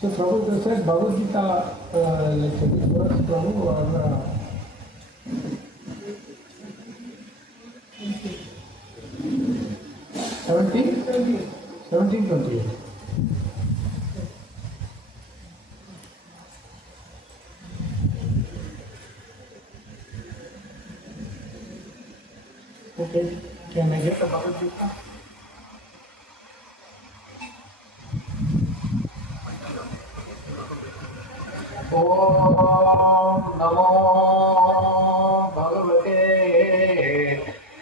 So Prabhu said Bhagavad Gita lecture, which verse Prabhu or 1728. Okay, can I get the Bhagavad Gita? Om Namo Bhagavate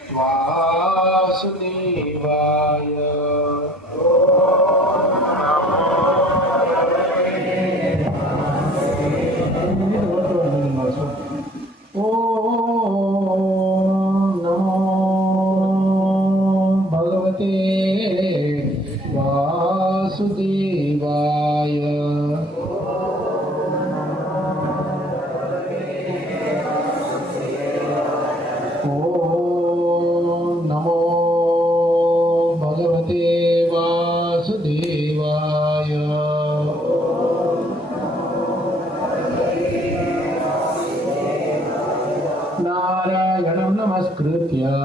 Vasudevaya. Om Namo Bhagavate Vasudevaya. Narayanam namaskritya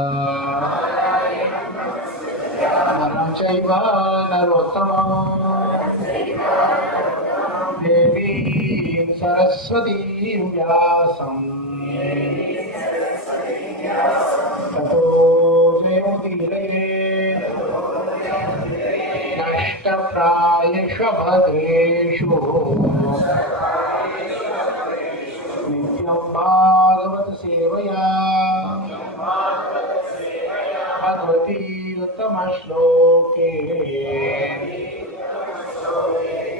naram chaiva narottamam devim saraswatim vyasam tato jayamudiraye nashtaprayeshu bhadreshu Bhagavad Sevaya Bhagavati Uttama Shloke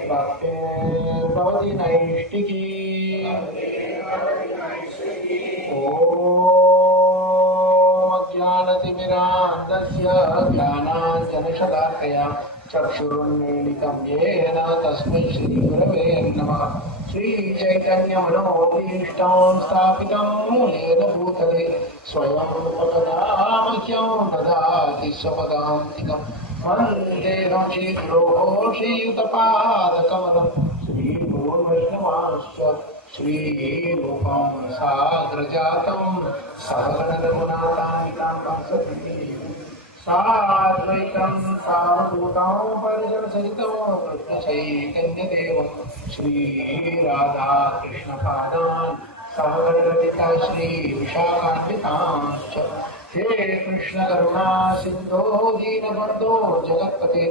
Bhakti Bhavati Naishtiki Om Jnanatimirandasya Jnananjanashadakaya Chakshurunmilitam Yena Tasmai Shri Gurave Namaha Shri Chaitanya Manodishtam Sthapitam Yena Bhutale Swayam Rupagadamakyam Dadati Swapadantikam Vandeham Shri Guru Shri Yuttapadakamalam Shri Guru Vaishnavasya Shri Rupam Sagrajatam Sahagana Sati Sadvaitam Savadhutam Parijanasaritam Krishna Chaitanya Devam Shri Radha Krishna Padan Sahagana Shri Vishakhanvitam He Krishna Karuna Sindho Dinabandho Jagatpate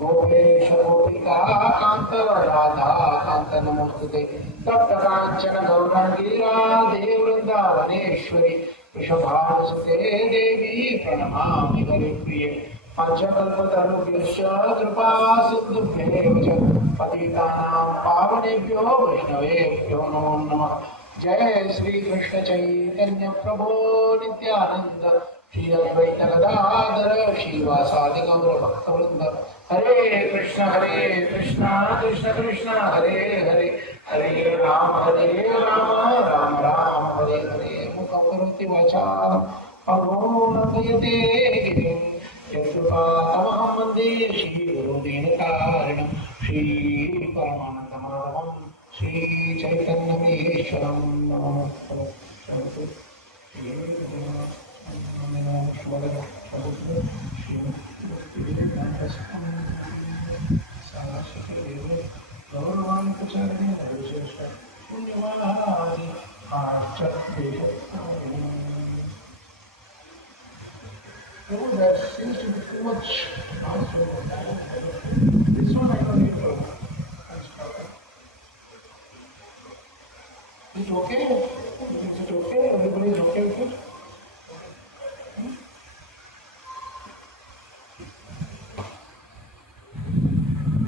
Gopesha Gopika Kanta Radha Kanta Namostate Tapta Kanchana Gaurangira Devrindavaneshwari Vrishabhasute Devi Pranamami Haripriye Panchakalpatarubhyasya Kripa Sindhubhyevacha Patitanam Pavanebhyo Vaishnavebhyo Namo Namah Jai Shri Krishna Chaitanya Prabhu Nityananda Shri Advaita Gadadhara Shivasadi Gaura Bhakta Hare Krishna Krishna Krishna Hare Hare Hare Rama Rama Rama Hare Hare Mukhakaroti Vacharam Aronatayate Girim Yadrupatamaham Mande Shri Guru Dinakaranam Shri Paramanandamaram Shri Chaitanya Ishwaram Namaste That seems to be too much. This one I don't need to. Is it okay? Is it okay? Everybody is okay with it?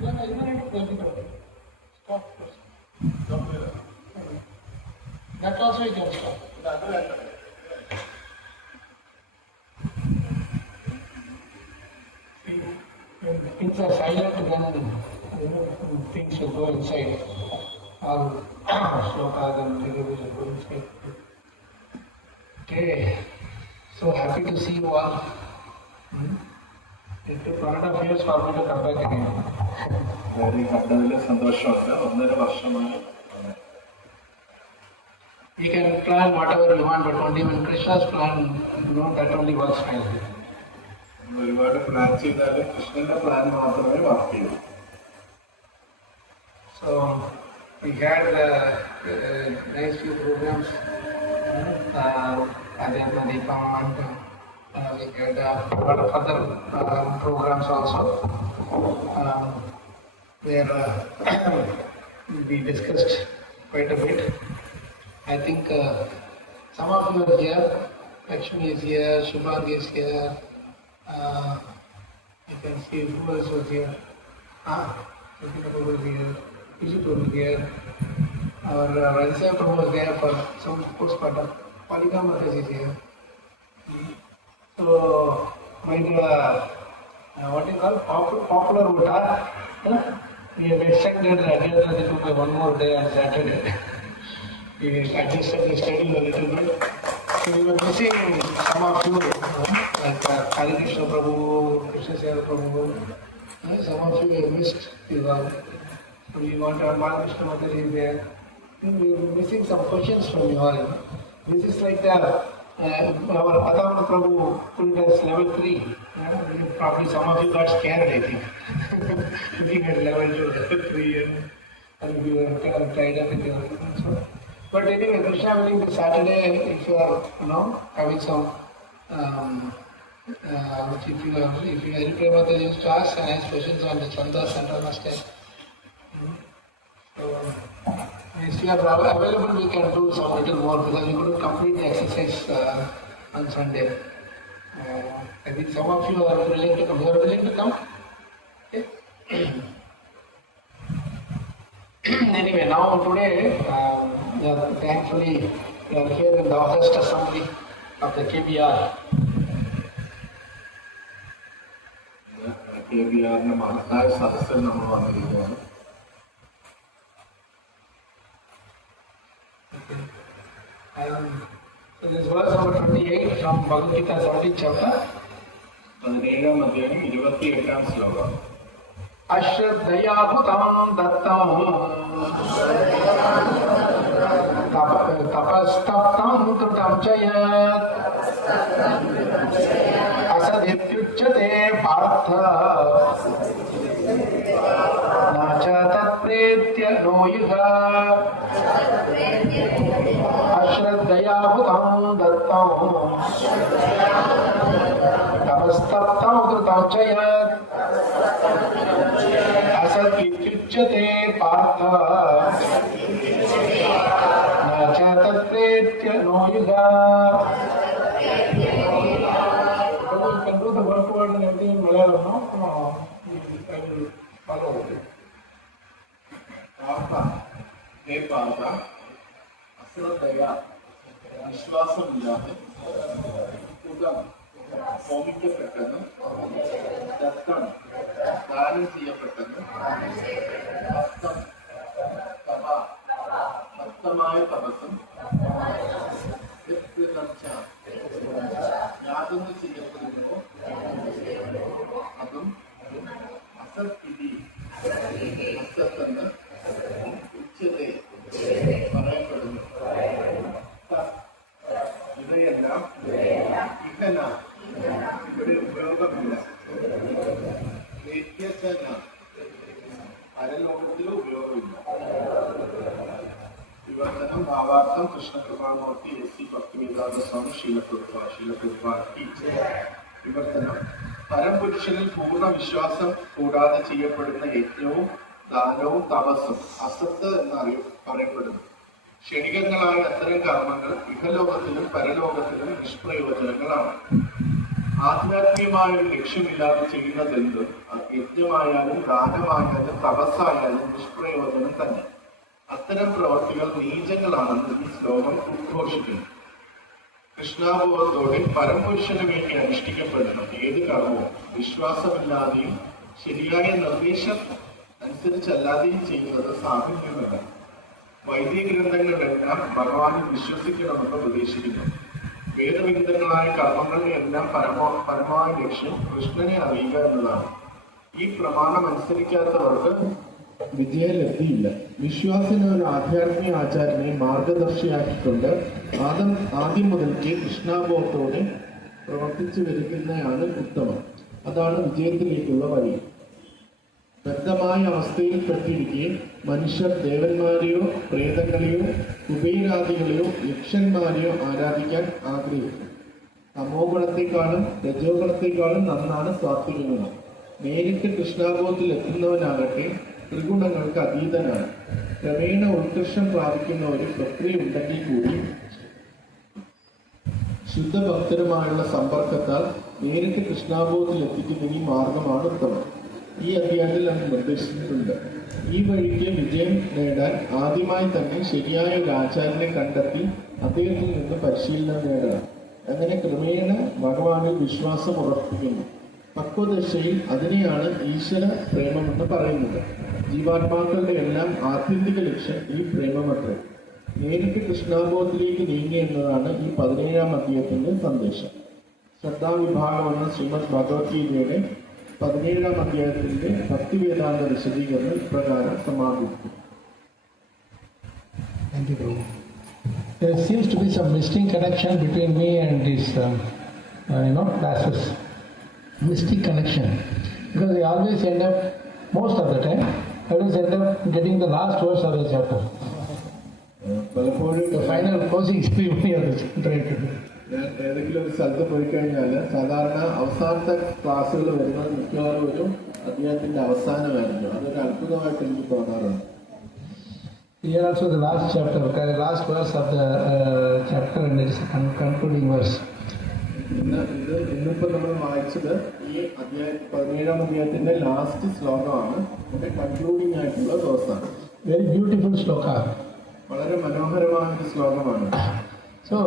Yeah, I don't need to plug it out. Stop first. That also you can stop. It's a silent then things will go inside. All shlokas and trivias will go inside. Okay, so happy to see you all. It took 1.5 years for me to come back again. You can plan whatever you want, but only when Krishna's plan, that only works fine. So we had nice few programs. We had a lot of other programs also, where we discussed quite a bit. I think some of you are here. Lakshmi is here, Shubhang is here. You can see who else was here. Prabhu was here. Vijit was here. Our Radhasai Prabhu was there for some postpartum. Palika Mataji is here. So, my what you call popular voter, we have extended the agenda by one more day on Saturday. We adjusted the schedule a little bit. So we were missing some of you, like Kṛṣṇa Prabhu, Kṛṣṇa Prabhu. Some of you have missed the work. So we want our Kṛṣṇa Mataji there. We were missing some questions from you all. This is like our Adamana Prabhu put us level 3. Probably some of you got scared, I think. Looking at level 2, level 3, and we were kind of tied up with your. But anyway, Kṛṣṇa willing this Saturday, if you are, having some, if you are Prabhu used to ask and ask questions on the Chandas and Namaste. So, if you are available, we can do some little more because we couldn't complete the exercise on Sunday. I think some of you are willing to come. You are willing to come? Okay. Anyway, now today, thankfully, we are here in the August Assembly of the KBR. KBR na mahalaga sadasya na mga So this verse number 28 from Bhagavad Gita 17th chapter. 17th adhyayam 28th sloka. Ashraddhaya bhutam dattam tapastaptam kritam chayat asadityuchyate partha nacha tatpretya no yuga ashraddhaya bhutam dattam tapastaptam kritam chayat asad ityuchyate partha nacha tatpretya no yuga. You can do the word and everything in Malayalam, no? Come on, I will follow it. Partha, hey Partha, asradaya, vishwasamillaതെ udam കോപിക്കപ്പെട്ടതും ദത്തം ദാനം ചെയ്യപ്പെട്ടതും ഭക്തം തപ ഭക്തമായ തപസ്സും യാതൊന്ന് ചെയ്യപ്പെടുന്നു അതും അസത്സ്ഥിതി അസത്തെന്ന് ഉച്ചത്തെ പറയപ്പെടുന്നു. ഇവയെല്ലാം ഇഹന ഇവിടെ ഉപയോഗമില്ല. പരലോകത്തിലും ഉപയോഗമില്ല. വിവർത്തനം ഭാവാർത്ഥം കൃഷ്ണകൃപാമൂർത്തി എസ് ഭക്തിവേദാന്ത സ്വാമി ശീലപ്രഭുപാ വിവർത്തനം പരംപുരുഷനിൽ പൂർണ്ണ വിശ്വാസം കൂടാതെ ചെയ്യപ്പെടുന്ന യജ്ഞവും ദാനവും തപസ്സും അസത്ത് പറയപ്പെടുന്നു. ക്ഷണികങ്ങളായ അത്തരം കർമ്മങ്ങൾ ഇഹലോകത്തിലും പരലോകത്തിലും നിഷ്പ്രയോജനങ്ങളാണ്. ആധ്യാത്മികമായ ഒരു ലക്ഷ്യമില്ലാതെ ചെയ്യുന്നതെന്തും യജ്ഞമായാലും ദാനമായാലും തപസ്സായാലും നിഷ്പ്രയോജനം തന്നെ. അത്തരം പ്രവർത്തികൾ നീചങ്ങളാണെന്ന് ഈ ശ്ലോകം ഉദ്ഘോഷിക്കുന്നു. കൃഷ്ണാബോധത്തോടെ പരമപുരുഷന് വേണ്ടി അനുഷ്ഠിക്കപ്പെടുന്ന ഏത് കർമ്മവും വിശ്വാസമില്ലാതെയും ശരിയായ നിർദ്ദേശം അനുസരിച്ചല്ലാതെയും ചെയ്യുന്നത് സാധുര്യമല്ല. വൈദിക ഗ്രന്ഥങ്ങളിലെല്ലാം ഭഗവാനിൽ വിശ്വസിക്കണമെന്ന് ഉപദേശിക്കുന്നു. വേദവിരുദ്ധങ്ങളായ കർമ്മങ്ങളുടെ എല്ലാം പരമായ ലക്ഷ്യം കൃഷ്ണനെ അറിയുക എന്നതാണ്. ഈ പ്രമാണം അനുസരിക്കാത്തവർക്ക് വിജയലബ്ധിയില്ല. വിശ്വാസിന് ഒരു ആധ്യാത്മിക ആചാര്യനെ മാർഗദർശിയാക്കിക്കൊണ്ട് ആദ്യം മുതൽക്കേ കൃഷ്ണാബോധത്തോടെ പ്രവർത്തിച്ചു വരികയാണ് ഉത്തമം. അതാണ് വിജയത്തിലേക്കുള്ള വഴി. ബദ്ധമായ അവസ്ഥയിൽ പെട്ടിരിക്കുകയും മനുഷ്യർ ദേവന്മാരെയോ പ്രേതങ്ങളെയോ കുബേരാദികളെയോ യക്ഷന്മാരെയോ ആരാധിക്കാൻ ആഗ്രഹിക്കും. തമോ ഗുണത്തെക്കാളും രജോ ഗുണത്തെക്കാളും നന്നാണ് സാത്വിക ഗുണം. നേരിട്ട് കൃഷ്ണാബോധത്തിൽ എത്തുന്നവനാകട്ടെ ത്രിഗുണങ്ങൾക്ക് അതീതനാണ്. ക്രമേണ ഉത്കർഷം പ്രാപിക്കുന്ന ഒരു പ്രക്രിയ ഉണ്ടെങ്കിൽ കൂടി ശുദ്ധഭക്തരുമായുള്ള സമ്പർക്കത്താൽ നേരിട്ട് കൃഷ്ണാബോധത്തിൽ എത്തിക്കുന്ന ഈ മാർഗമാണ് ഉത്തമം. ഈ അധ്യായത്തിൽ അത് നിർദ്ദേശിച്ചിട്ടുണ്ട്. ഈ വഴിക്ക് വിജയം നേടാൻ ആദ്യമായി തന്നെ ശരിയായ ഒരു ആചാര്യനെ കണ്ടെത്തി അദ്ദേഹത്തിൽ നിന്ന് പരിശീലനം നേടണം. അങ്ങനെ ക്രമേണ ഭഗവാനിൽ വിശ്വാസം ഉറപ്പിക്കുന്നു. പക്വദശയിൽ അതിനെയാണ് ഈശ്വര പ്രേമമെന്ന് പറയുന്നത്. ജീവാത്മാക്കളുടെ എല്ലാം ആത്യന്തിക ലക്ഷ്യം ഈ പ്രേമമത്രേ. നേരിട്ട് കൃഷ്ണാബോധത്തിലേക്ക് നീങ്ങി എന്നതാണ് ഈ 17-ാം അധ്യായത്തിന്റെ സന്ദേശം. ശ്രദ്ധാവിഭാഗം എന്ന ശ്രീമദ് ഭഗവത്ഗീതയുടെ 17-ാം അധ്യായത്തിന്റെ ഭക്തിവേദാന്ത വിശദീകരണം ഇപ്രകാരം സമാപിക്കും. Thank you, Prabhu. There seems to be some mystic connection between me and these, classes. Mystic connection. Because I always end up, most of the time, I always end up getting the last verse of the chapter. പലപ്പോഴും The final closing ceremony of the chapter. ഞാൻ ഏതെങ്കിലും ഒരു സ്ഥലത്ത് പോയി കഴിഞ്ഞാൽ സാധാരണ അവസാനത്തെ ക്ലാസ്സുകൾ വരുന്നത് മിക്കവാറും ഒരു അധ്യായത്തിന്റെ അവസാനമായിരുന്നു. അതൊരു അത്ഭുതമായിട്ട് എനിക്ക് തോന്നാറുണ്ട്. Here also the last chapter, the last verse of the chapter, and it is a concluding verse. ഇന്നിപ്പോ നമ്മൾ വായിച്ചത് ഈ 17-ാം അധ്യായത്തിന്റെ ലാസ്റ്റ് ശ്ലോകമാണ്. കൺക്ലൂഡിംഗ് ആയിട്ടുള്ള വേഴ്സാണ്. Very beautiful sloka. വളരെ മനോഹരമായ ഒരു ശ്ലോകമാണ്. So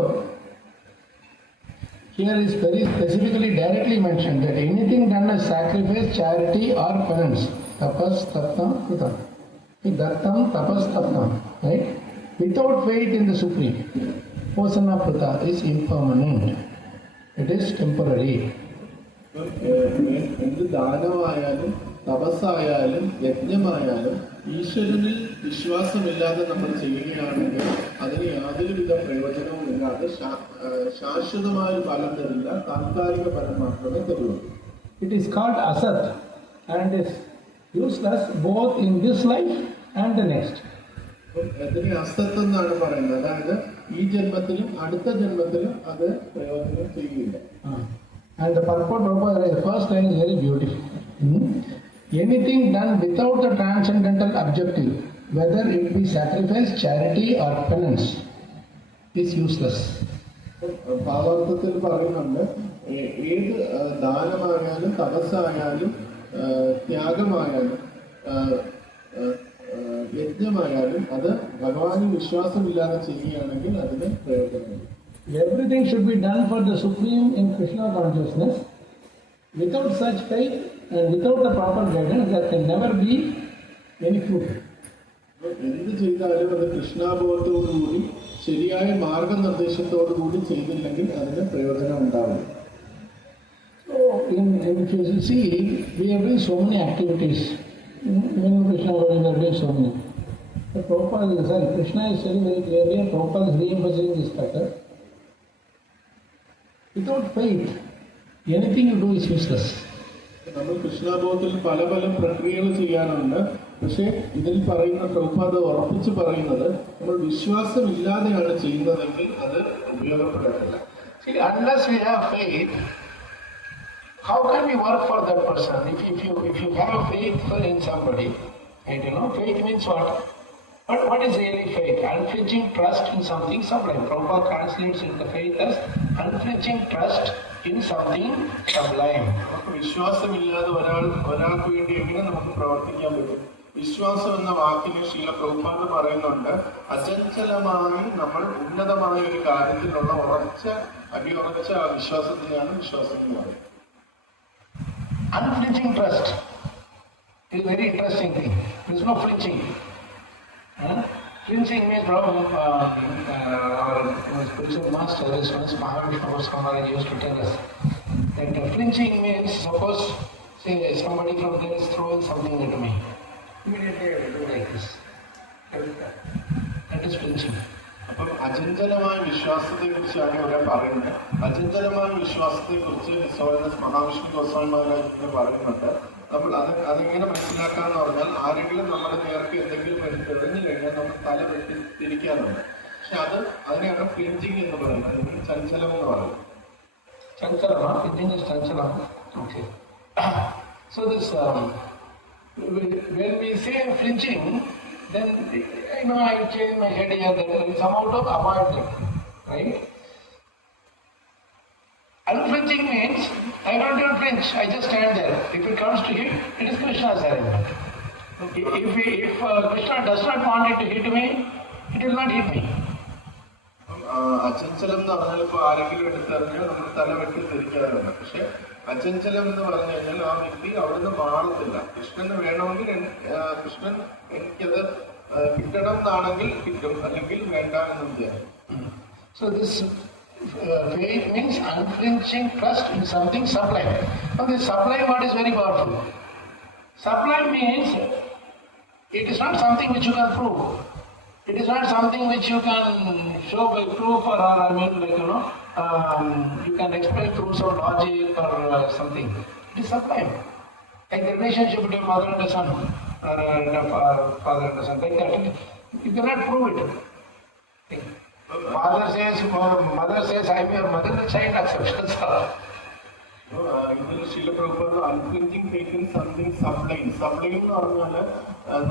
here is very specifically directly mentioned that anything done as sacrifice, charity or penance, tapas taptam krutam. Dattam tapas taptam, right? Without faith in the Supreme, posana prata is impermanent. It is temporary. എന്ത് ദാനമായാലും തപസ്സായാലും യജ്ഞമായാലും ഈശ്വരനിൽ വിശ്വാസമില്ലാതെ നമ്മൾ ചെയ്യുകയാണെങ്കിൽ അതിന് യാതൊരുവിധ പ്രയോജനവുമില്ല. അത് ശാശ്വതമായ ഫലം തരില്ല, താൽക്കാലിക ഫലം മാത്രമേ തരുള്ളൂ. It is called asat and is useless both in this life and the next. അതിനെ അസത്ത് എന്നാണ് പറയുന്നത്. അതായത് ഈ ജന്മത്തിലും അടുത്ത ജന്മത്തിലും അത് പ്രയോജനം ചെയ്യുകയില്ല. And the purport of the first line is very beautiful. Anything done without a transcendental objective, whether it be sacrifice, charity or penance, is useless. ഭാവാർത്ഥത്തിൽ പറയുന്നുണ്ട്, ഏത് ദാനമായാലും തപസ്സായാലും ത്യാഗമായാലും യജ്ഞമായാലും അത് ഭഗവാനിൽ വിശ്വാസമില്ലാതെ ചെയ്യുകയാണെങ്കിൽ അതിന് പ്രയോജനമില്ല. Everything should be done for the Supreme in Krishna consciousness. Without such faith and without the proper guidance, there can never be any fruit. എന്ത് ചെയ്താലും അത് കൃഷ്ണാബോധത്തോടുകൂടി ശരിയായ മാർഗനിർദ്ദേശത്തോടുകൂടി ചെയ്തില്ലെങ്കിൽ അതിന് പ്രയോജനം ഉണ്ടാവില്ല. So, if you see, we are doing so many activities. Even Krishna we are doing so many. But Prabhupada is saying, Krishna is saying very clearly, and Prabhupada is re-emphasizing this factor. Without faith, anything you do is useless. നമ്മൾ കൃഷ്ണാബോധത്തിൽ പല പല പ്രക്രിയകൾ ചെയ്യാറുണ്ട്. പക്ഷെ ഇതിൽ പറയുന്ന പ്രഭുപാദ ഉറപ്പിച്ച് പറയുന്നത് നമ്മൾ വിശ്വാസമില്ലാതെയാണ് ചെയ്യുന്നതെങ്കിൽ അത് ഉപയോഗപ്പെടത്തില്ല. See, unless we have faith, how can we work for that person? If you have faith in somebody, and faith means what? What is really faith? Unflinching trust in something sublime. Prabhupada translates the faith as unflinching trust in something sublime. വിശ്വാസമില്ലാതെ ഒരാൾക്ക് വേണ്ടി എങ്ങനെ നമുക്ക് പ്രവർത്തിക്കാൻ പറ്റും? വിശ്വാസം എന്ന വാക്കിന് ശ്രീല പ്രഭുപാദ പറയുന്നുണ്ട്, അചഞ്ചലമായി നമ്മൾ ഉന്നതമായ ഒരു കാര്യത്തിലുള്ള അടിയുറച്ച ആ വിശ്വാസത്തിനാണ് വിശ്വാസം എന്ന് പറയുന്നത്. Unflinching trust is a very interesting thing. There is no flinching. Flinching means, our spiritual master, this once Mahavishnu Maharaj used to tell us that flinching means, suppose say somebody from there is throwing something at me. Immediately I will do like this. That is flinching. അപ്പം അചഞ്ചലമായ വിശ്വാസത്തെക്കുറിച്ചാണ് ഇവിടെ പറയുന്നത്. അചഞ്ചലമായ വിശ്വാസത്തെക്കുറിച്ച് മഹാവിഷ്ണു ഗോസ്വാമി മഹാരാജ് പറയുന്നുണ്ട്. നമ്മൾ അതെങ്ങനെ മനസ്സിലാക്കാന്ന് പറഞ്ഞാൽ, ആരെങ്കിലും നമ്മുടെ നേർക്ക് എന്തെങ്കിലും എറിഞ്ഞു കഴിഞ്ഞാൽ നമ്മൾ തല വെട്ടി തിരിക്കാറുണ്ട്. പക്ഷെ അതിനെയാണ് ഫ്ലിഞ്ചിങ് എന്ന് പറയുന്നത്, അല്ലെങ്കിൽ ചഞ്ചലം എന്ന് പറയുന്നത്. Chanchalam, flinching is chanchalam. Okay. So this, when we say flinching, then I change my head here, there is some amount of avoidance, right? Unflinching means I don't even flinch, I just stand there. If it comes to hit, it is Krishna's arrangement. If Krishna does not want it to hit me, it will not hit me. അചഞ്ചലം എന്ന് പറഞ്ഞാൽ ഇപ്പോൾ ആരെങ്കിലും എടുത്തെറിഞ്ഞാൽ നമ്മൾ തല വെട്ടി തിരിക്കാറുണ്ട്. പക്ഷെ അചഞ്ചലം എന്ന് പറഞ്ഞു കഴിഞ്ഞാൽ ആ വ്യക്തി അവിടുന്ന് മാറത്തില്ല. കൃഷ്ണന് വേണമെങ്കിൽ കൃഷ്ണൻ എനിക്കത് കിട്ടണം എന്നാണെങ്കിൽ കിട്ടും, അല്ലെങ്കിൽ വേണ്ട എന്ന് വിചാരിക്കും. So this faith means unflinching trust in something sublime. Now this sublime word is very powerful. Sublime means it is not something which you can prove. It is not something which you can show by proof or you can explain through some logic or something. It is sublime. Like the relationship between mother and a son, or father and a son, like that. You cannot prove it. Father says, mother says, I am your mother, the child accepts. ഇതിൽ ശീല Prabhupada unflinching faith in something sublime. Sublime എന്ന് പറഞ്ഞാൽ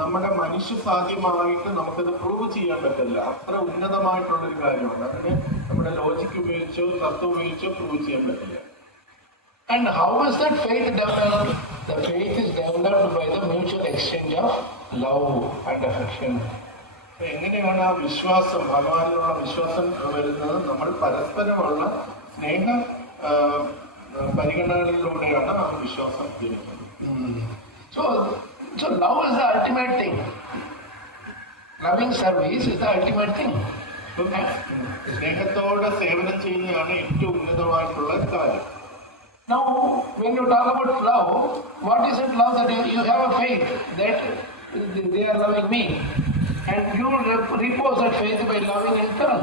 നമ്മുടെ മനുഷ്യ സാധ്യമായിട്ട് നമുക്കത് പ്രൂവ് ചെയ്യാൻ പറ്റില്ല. അത്ര ഉന്നതമായിട്ടുള്ളൊരു കാര്യമാണ്. അതിന് നമ്മുടെ ലോജിക് ഉപയോഗിച്ചോ തത്വം ഉപയോഗിച്ചോ പ്രൂവ് ചെയ്യാൻ പറ്റില്ല. And how is that faith developed? The faith is developed by the mutual exchange of love and affection. എങ്ങനെയാണ് ആ വിശ്വാസം, ഭഗവാനിലുള്ള വിശ്വാസം വരുന്നത്? നമ്മൾ പരസ്പരമുള്ള സ്നേഹ പരിഗണനകളിലൂടെയാണ് ആ വിശ്വാസം ജനിക്കുന്നത്. So love is the ultimate thing. Loving service is the ultimate thing. സ്നേഹത്തോടെ സേവനം ചെയ്യുന്നതാണ് ഏറ്റവും ഉന്നതമായിട്ടുള്ള കാര്യം. Now, when you talk about love, what is it love? That you have a faith that they are loving me, and you repose that faith by loving in turn.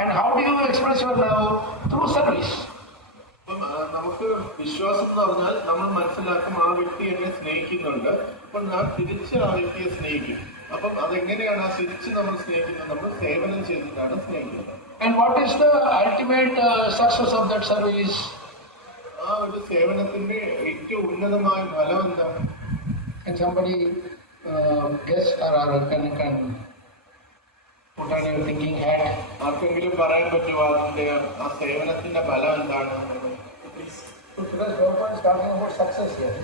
And how do you express your love? Through service. നമുക്ക് വിശ്വാസം എന്ന് പറഞ്ഞാൽ നമ്മൾ മനസ്സിലാക്കും ആ വ്യക്തി എന്നെ സ്നേഹിക്കുന്നുണ്ട്, അപ്പോൾ ഞാൻ തിരിച്ച് ആ വ്യക്തിയെ സ്നേഹിക്കും. അപ്പം അതെങ്ങനെയാണ് ആ തിരിച്ച് നമ്മൾ സ്നേഹിക്കുന്നത്? നമ്മൾ സേവനം ചെയ്തിട്ടാണ് സ്നേഹിക്കുന്നത്. And what is the ultimate success of that service? ആ ഒരു സേവനത്തിന്റെ ഏറ്റവും ഉന്നതമായ ഫലം എന്താണ്? Can somebody guess or can put on your thinking hat? ആർക്കെങ്കിലും പറയാൻ പറ്റുമോ അതിന്റെ ആ സേവനത്തിന്റെ ഫലം എന്താണ്? Because Prabhupada is talking about success here.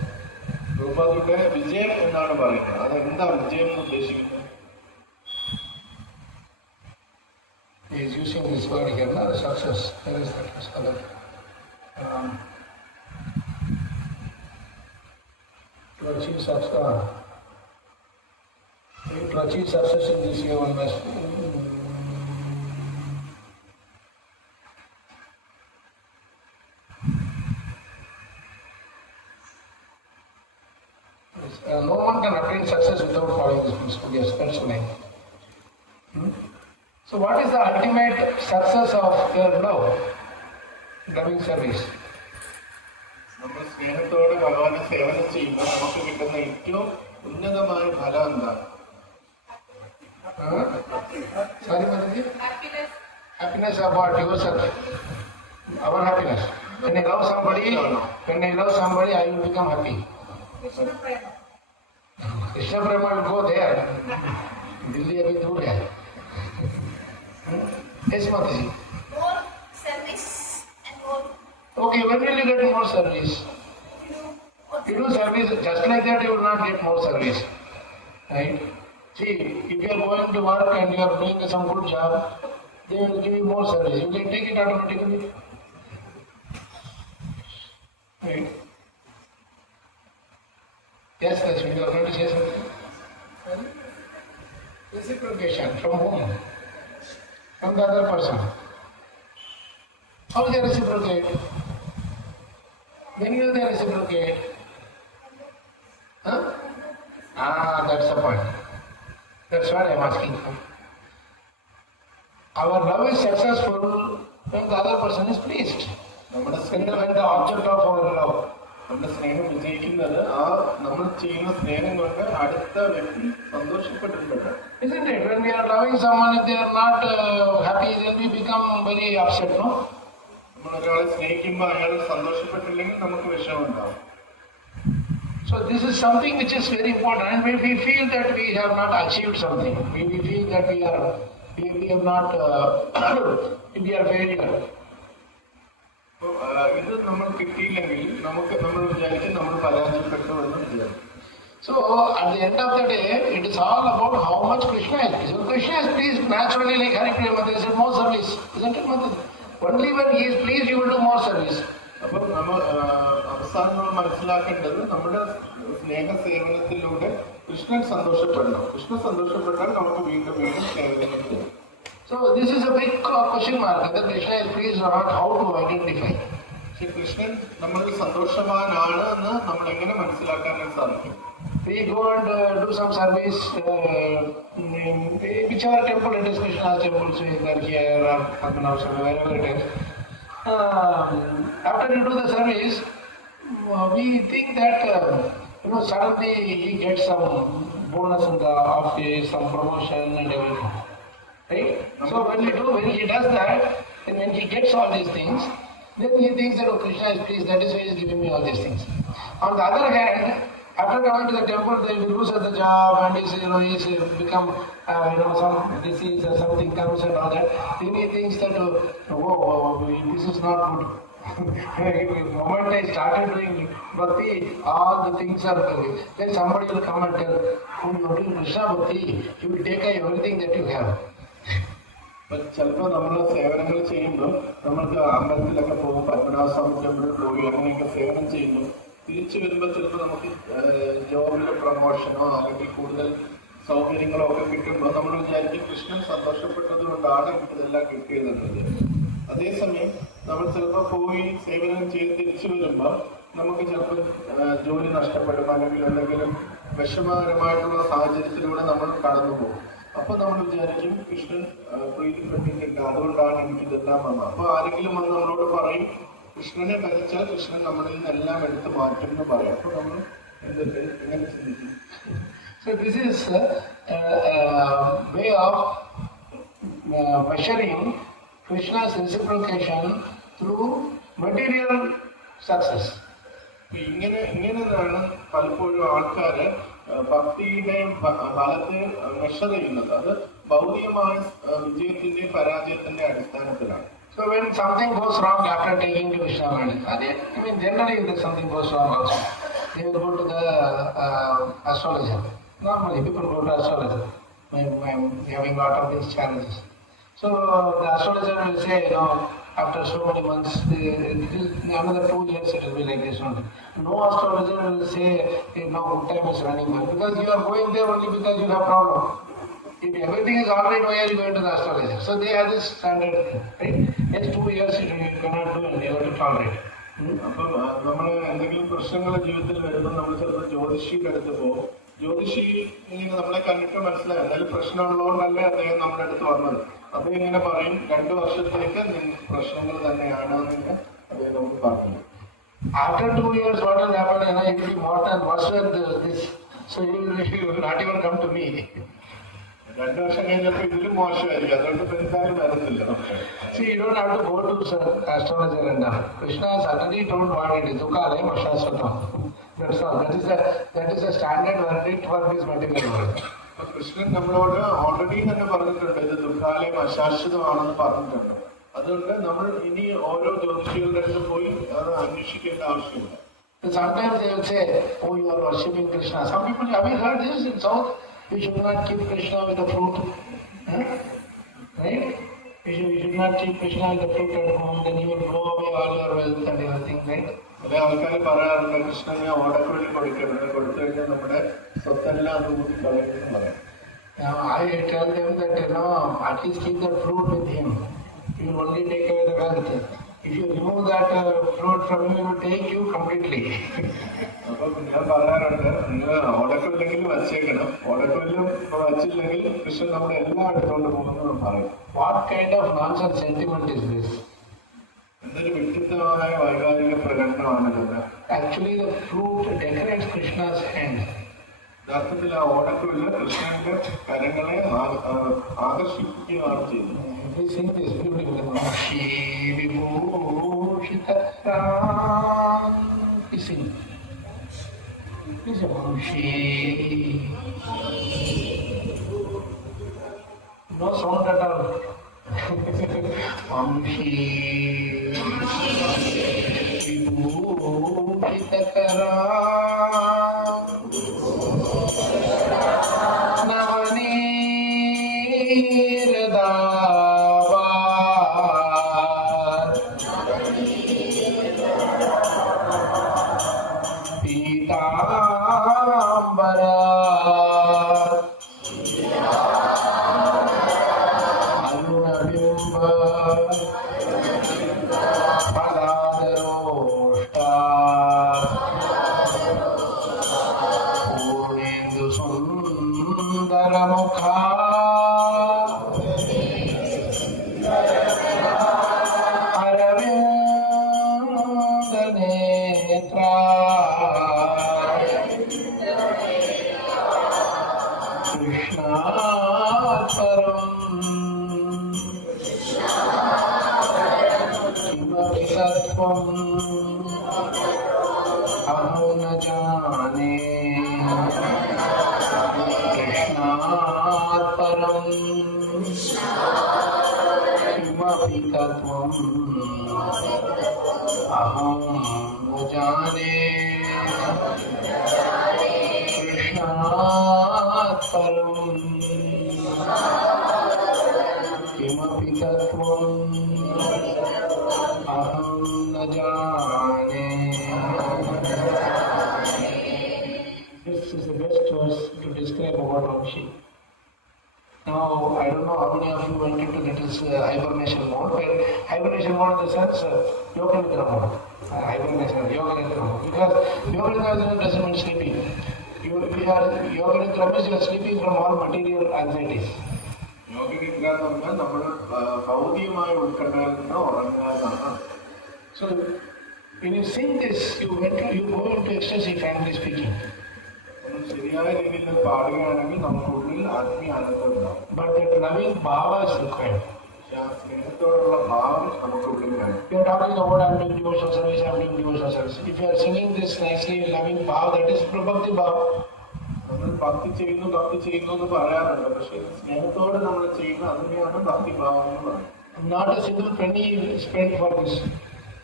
പ്രഭുപാദയുടെ വിജയം എന്നാണ് പറയുന്നത്. അതെന്താ വിജയം എന്ന് ഉദ്ദേശിക്കുന്നത്? He is using this word here, not success. There is that other. To achieve success in this year, one must. No one can attain success without following this principle. Yes, that's right. So, what is the ultimate success of your love? Loving service. നമ്മൾ സ്നേഹത്തോടെ ഭഗവാനെ സേവനം ചെയ്യുമ്പോൾ നമുക്ക് കിട്ടുന്ന ഏറ്റവും ഉന്നതമായ ഫലം എന്താണ്? Sorry, Mataji? Happiness about yourself. Our happiness. When I love somebody, I will become happy. Krishna Prema will go there. Delhi abhi dur hai. Yes, Mataji. More service and more. Okay, when will you get more service? You do service just like that, you will not get more service. Right? See, if you are going to work and you are doing some good job, they will give you more service. You can take it automatically. Right? Yes, Lakshmi, you are going to say something? Reciprocation from whom? From the other person. How they reciprocate? When will they reciprocate? That's the point. That's what I am asking for. Our love is successful when the other person is pleased. നമ്മുടെ When the object of our love. നമ്മുടെ സ്നേഹം വിജയിക്കുന്നത് ആ നമ്മൾ ചെയ്യുന്ന സ്നേഹം കൊണ്ട് അടുത്ത വ്യക്തി സന്തോഷപ്പെട്ടിട്ടുണ്ട്. Isn't it? When we are loving someone, if they are not happy, then we become very upset, no? നമ്മൾ ഒരാളെ സ്നേഹിക്കുമ്പോൾ അയാൾ സന്തോഷപ്പെട്ടില്ലെങ്കിൽ നമുക്ക് വിഷമമുണ്ടാവും. So this is something which is very important. And when we feel that we have not achieved something, we feel that we have not, we are failure. ഇത് നമ്മൾ കിട്ടിയില്ലെങ്കിൽ നമ്മൾ വിചാരിക്കും നമ്മൾ പരാജയപ്പെട്ടു എന്ന് വിചാരിക്കും. So at the end of the day, it is all about how much Krishna is pleased. So Krishna is pleased naturally, like Haripriya Mata said, more service. Isn't it, Mata? Only when he is pleased, you will do more service. അപ്പം നമ്മൾ അവസാനം നമ്മൾ മനസ്സിലാക്കേണ്ടത് നമ്മുടെ സ്നേഹ സേവനത്തിലൂടെ കൃഷ്ണൻ സന്തോഷപ്പെടണം. കൃഷ്ണൻ സന്തോഷപ്പെട്ടാൽ നമുക്ക് വീണ്ടും വീണ്ടും സേവനം ചെയ്യാം. So this is a big question mark. Whether Krishna is pleased or not, how to identify? പക്ഷെ കൃഷ്ണൻ നമ്മളിൽ സന്തോഷവാനാണ് എന്ന് നമ്മൾ എങ്ങനെ മനസ്സിലാക്കാനായി സാധിക്കും? We go and do some service, whichever temple it is, Krishna's temple, here or Padmanabha, wherever it is. After you do the service, we think that suddenly he gets some bonus in the office, some promotion and everything. Right? So when he does that, and when he gets all these things, then he thinks that, oh, Krishna is pleased, that is why he is giving me all these things. On the other hand, after coming to the temple, they will lose the job and he's become, some disease or something comes and all that. Then he thinks that, this is not good. The moment I started doing bhakti, all the things are good. Then somebody will come and tell, oh, you are doing Krishna bhakti, he will take away everything that you have. ചിലപ്പോൾ നമ്മൾ സേവനങ്ങൾ ചെയ്യുമ്പോൾ നമ്മൾക്ക് അമ്പലത്തിലൊക്കെ പോകും, പത്മനാഭസ്വാമി ടെമ്പിളിൽ പോയി അങ്ങനെയൊക്കെ സേവനം ചെയ്യുന്നു. തിരിച്ചു വരുമ്പോൾ ചിലപ്പോൾ നമുക്ക് ജോബിലെ പ്രൊമോഷനോ അല്ലെങ്കിൽ കൂടുതൽ സൗകര്യങ്ങളോ ഒക്കെ കിട്ടുമ്പോൾ നമ്മൾ വിചാരിക്കും കൃഷ്ണൻ സന്തോഷപ്പെട്ടത് കൊണ്ടാണ് എനിക്കിതെല്ലാം കിട്ടിയതെന്നത്. അതേസമയം നമ്മൾ ചിലപ്പോൾ പോയി സേവനം ചെയ്ത് തിരിച്ചു വരുമ്പോൾ നമുക്ക് ചിലപ്പോൾ ജോലി നഷ്ടപ്പെടും, അല്ലെങ്കിൽ എന്തെങ്കിലും വിഷമകരമായിട്ടുള്ള സാഹചര്യത്തിലൂടെ നമ്മൾ കടന്നു പോകും. അപ്പൊ നമ്മൾ വിചാരിക്കും കൃഷ്ണൻ പ്രീതിപ്പെട്ടിട്ടുണ്ട്, അതുകൊണ്ടാണ് എനിക്കിതെല്ലാം വന്നത്. അപ്പൊ ആരെങ്കിലും വന്ന് നമ്മളോട് പറയും കൃഷ്ണനെ ഭരിച്ചാൽ കൃഷ്ണൻ നമ്മളിൽ നിന്നെല്ലാം എടുത്ത് മാറ്റും എന്ന് പറയും. അപ്പൊ നമ്മൾ എന്തൊക്കെ എങ്ങനെ ചിന്തിക്കും? So this is a way of measuring Krishna's reciprocation through material success. ഇങ്ങനെയാണ് പലപ്പോഴും ആൾക്കാര് ഭക്തിയുടെ ഫലത്തെ മെഷർ ചെയ്യുന്നത്. അത് ഭൗതികമായ വിജയത്തിന്റെ പരാജയത്തിന്റെ അടിസ്ഥാനത്തിലാണ്. So when something goes wrong after taking to Krishna Mandir, generally if something goes wrong also, they will go to the astrologer. Normally people go to astrologer. I'm having a lot of these challenges. So the astrologer will say, after so many months, another 2 years it will be like this only. No astrologer will say, good time is running well, because you are going there only because you have problem. If everything is alright, why are you going to the astrologer? So they have this standard, right? Next 2 years you cannot do and you have to tolerate. അപ്പം നമ്മൾ എന്തെങ്കിലും പ്രശ്നങ്ങൾ ജീവിതത്തിൽ വരുമ്പോൾ നമ്മൾ ചിലപ്പോൾ ജ്യോതിഷിയുടെ അടുത്ത് പോകും. ജ്യോതിഷി ഇങ്ങനെ നമ്മളെ കണ്ടിട്ട് മനസ്സിലായി എന്തായാലും പ്രശ്നമുള്ളതുകൊണ്ടല്ലേ അദ്ദേഹം നമ്മുടെ അടുത്ത് വന്നത്. അദ്ദേഹം ഇങ്ങനെ പറയും 2 വർഷത്തേക്ക് പ്രശ്നങ്ങൾ തന്നെയാണ് എന്ന് അദ്ദേഹം നമുക്ക് പറഞ്ഞു. After 2 years, what will happen? It will be more than worse than this. So he will not even come to me. 2 വർഷം കഴിഞ്ഞപ്പോൾ ഇതിലും മോശമായിരിക്കും, അതുകൊണ്ട് എന്തായാലും വരുന്നില്ല. See, you don't have to go to astrologer and Krishna certainly told what it is. Dukkale Mashasvatam. That's all. That is a standard verdict for this particular world. Krishnan നമ്മളോട് ഓൾറെഡി തന്നെ പറഞ്ഞിട്ടുണ്ട്, ഇത് ദുഃഖാലയം അശാശ്വതമാണെന്ന് പറഞ്ഞിട്ടുണ്ട്. അതുകൊണ്ട് നമ്മൾ ഇനി ഓരോ ജ്യോതിഷികളുടെ അടുത്ത് പോയി അത് അന്വേഷിക്കേണ്ട ആവശ്യമില്ല. Sometimes they will say, oh, you are worshipping Krishna. Some people, have you heard this in South? You should not keep Krishna with the fruit. Right? You should not keep Krishna with the fruit at home, then you will blow away all your wealth and everything, right? അതേ ആൾക്കാർ പറയാറുണ്ട് കൃഷ്ണനെ ഓടക്കുഴലി കൊടുക്കരുത്, കൊടുത്തു കഴിഞ്ഞാൽ നമ്മുടെ സ്വത്തെല്ലാം അത് കൂട്ടി കളയുമെന്ന് പറയാം. I tell them that, at least keep the fruit with him. He will only take away the wealth. If you remove that fruit from him, he will take you completely. അപ്പൊ ഞാൻ പറയാറുണ്ട്, നിങ്ങൾ ഓടക്കൊല്ലെങ്കിൽ വച്ചേക്കണം, ഓടക്കൊല്ലും വച്ചില്ലെങ്കിൽ കൃഷ്ണൻ നമ്മുടെ എല്ലാം എടുത്തോണ്ട് പോകുന്നു പറയും. What kind of nonsense sentiment is this? എന്തൊരു വിഡിത്തമായ വൈകാരിക പ്രകടനമാണിത്. Actually, the fruit decorates Krishna's hand. യഥാർത്ഥത്തിൽ ആ ഓടക്കൊല്ല് കൃഷ്ണന്റെ കരങ്ങളെ ആകർഷിക്കുകയാണ് ചെയ്യുന്നത്. We sing this beautiful we sing. This is no sound at all. Amshi Vibhushitakaram Navaniradavar Pitambara Arunabimba Padadaroshta Purnendu Sundaramukha Aravinda Netra Kṛṣṇātparam Kimatvam aham na jane Kṛṣṇātparam Kimatvam aham na jane Kṛṣṇātparam Kimapi tattvam aham na jane. This is the best verse to describe about Vamshi. Now, I don't know how many of you went into that is hibernation mode, but hibernation mode in the sense yoga nidra mode. Hibernation, yoga nidra mode. Because yoga nidra doesn't mean sleeping. Yoga nidra means you are sleeping from all material anxieties. Yoga nidra എന്ന് പറഞ്ഞാൽ നമ്മൾ ഭൗതികമായ ഉത്കണ്ഠയിൽ നിന്ന് ഉറങ്ങാനാണ്. So, when you sing this, you go into ecstasy, frankly speaking. ശരിയായ രീതിയിൽ പാടുകയാണെങ്കിൽ നമുക്കുള്ളിൽ ആത്മീയ ആനന്ദം ഉണ്ടാവും. But that loving bhava is required. സ്നേഹത്തോടുള്ള ഭാവം നമുക്കുള്ളിൽ വേണം. You are talking about I'm doing devotional service, I'm doing devotional service. If you are singing this nicely, loving bhava, that is bhakti bhava. നമ്മൾ ഭക്തി ചെയ്യുന്നു എന്ന് പറയാറുണ്ട്, പക്ഷെ സ്നേഹത്തോടെ നമ്മൾ ചെയ്യുന്ന അതിനെയാണ് ഭക്തിഭാവം എന്ന് പറയുന്നത്. Not a single penny spent for this.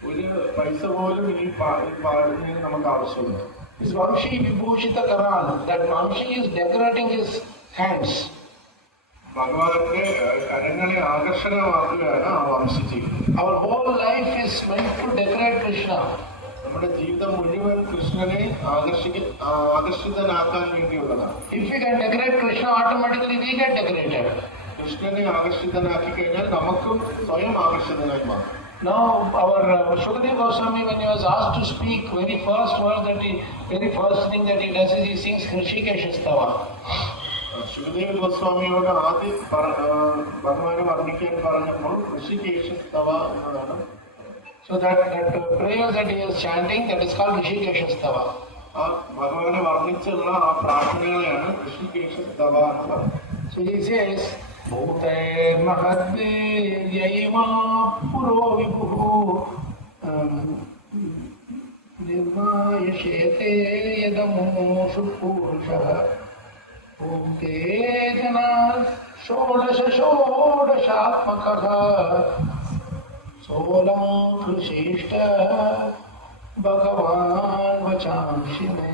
ഒരു പൈസ പോലും ഈ പാടുന്നതിന് നമുക്ക് ആവശ്യമില്ല. This Vamshi Vibhushitakaran, that Vamshi is decorating his hands. ഭഗവാന്റെ കരങ്ങളെ ആകർഷണമാക്കുകയാണ് ആ വംശി ചെയ്യുന്നത്. Our whole life is meant to decorate Krishna. നമ്മുടെ ജീവിതം മുഴുവൻ കൃഷ്ണനെ ആകർഷിതനാക്കാൻ വേണ്ടിയുള്ളതാണ്. If we can decorate Krishna, automatically we get decorated. കൃഷ്ണനെ ആകർഷിതനാക്കി കഴിഞ്ഞാൽ നമുക്കും സ്വയം ആകർഷിതനായി മാറും. Now, our Shukadeva Goswami, when he was asked to speak, very first thing that he does is he sings Hrishikeshastava. ശുകദേവ ഗോസ്വാമിയോട് ആദ്യം ഭഗവാനെ വർണ്ണിക്കാൻ പറഞ്ഞപ്പോൾ ഋഷികേശസ്തവ എന്നതാണ്. So that prayer that he is chanting, that is called Hrishikeshastava. ആ ഭഗവാനെ വർണ്ണിച്ചുള്ള ആ പ്രാർത്ഥനകളെയാണ് ഋഷികേശസ്തവ എന്ന് പറയുന്നത്. So he says, Bhutair mahadveryayima puro vibhuhu nirmayashete yadamushu purushah Bhute jana shodashatmakah Solam Kṛṣṇa Bhagavan vachamshi me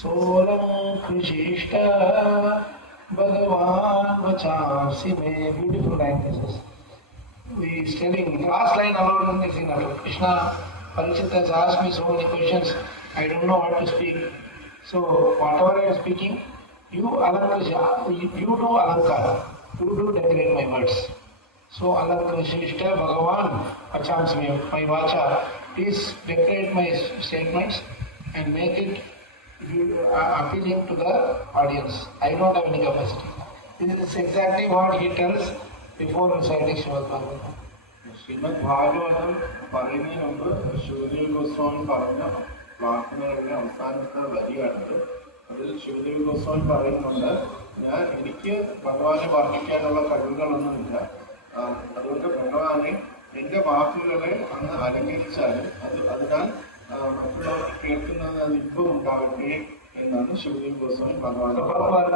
Solam Kṛṣṇa Bhagavan vachamshi me. Beautiful line this is. We studying last line alone is enough. Krishna Parikshit has asked me so many questions. I don't know what to speak. So whatever I am speaking, you do alankara. You do decorate my words. So Kṛṣṇa Bhagavan vachamsi me. My vacha, please decorate my statements and make it appealing to the audience. I don't have any capacity. This is exactly what he tells before reciting Srimad Bhagavatam. Shrimad ഭാഗവതം പറയുന്നതിന് മുമ്പ് ശിവദേവ് ഗോസ്വാമി പറഞ്ഞ പ്രാർത്ഥനകളുടെ അവസാനത്തെ വരിയാണിത്. അതിൽ ശിവദേവ് ഗോസ്വാമി പറയുന്നുണ്ട്, എനിക്ക് ഭഗവാനെ വർണ്ണിക്കാനുള്ള കഴിവുകളൊന്നുമില്ല, അതുകൊണ്ട് ഭഗവാനെ എന്റെ വാക്കുകളെ അങ്ങ് അലങ്കരിച്ചാലും അതിനാൽ മറ്റുള്ളവർക്ക് കേൾക്കുന്നത് അത് ഇമ്പം ഉണ്ടാവട്ടെ എന്നാണ് ശിവദേവ് ഗോസ്വാമി ഭഗവാനെ.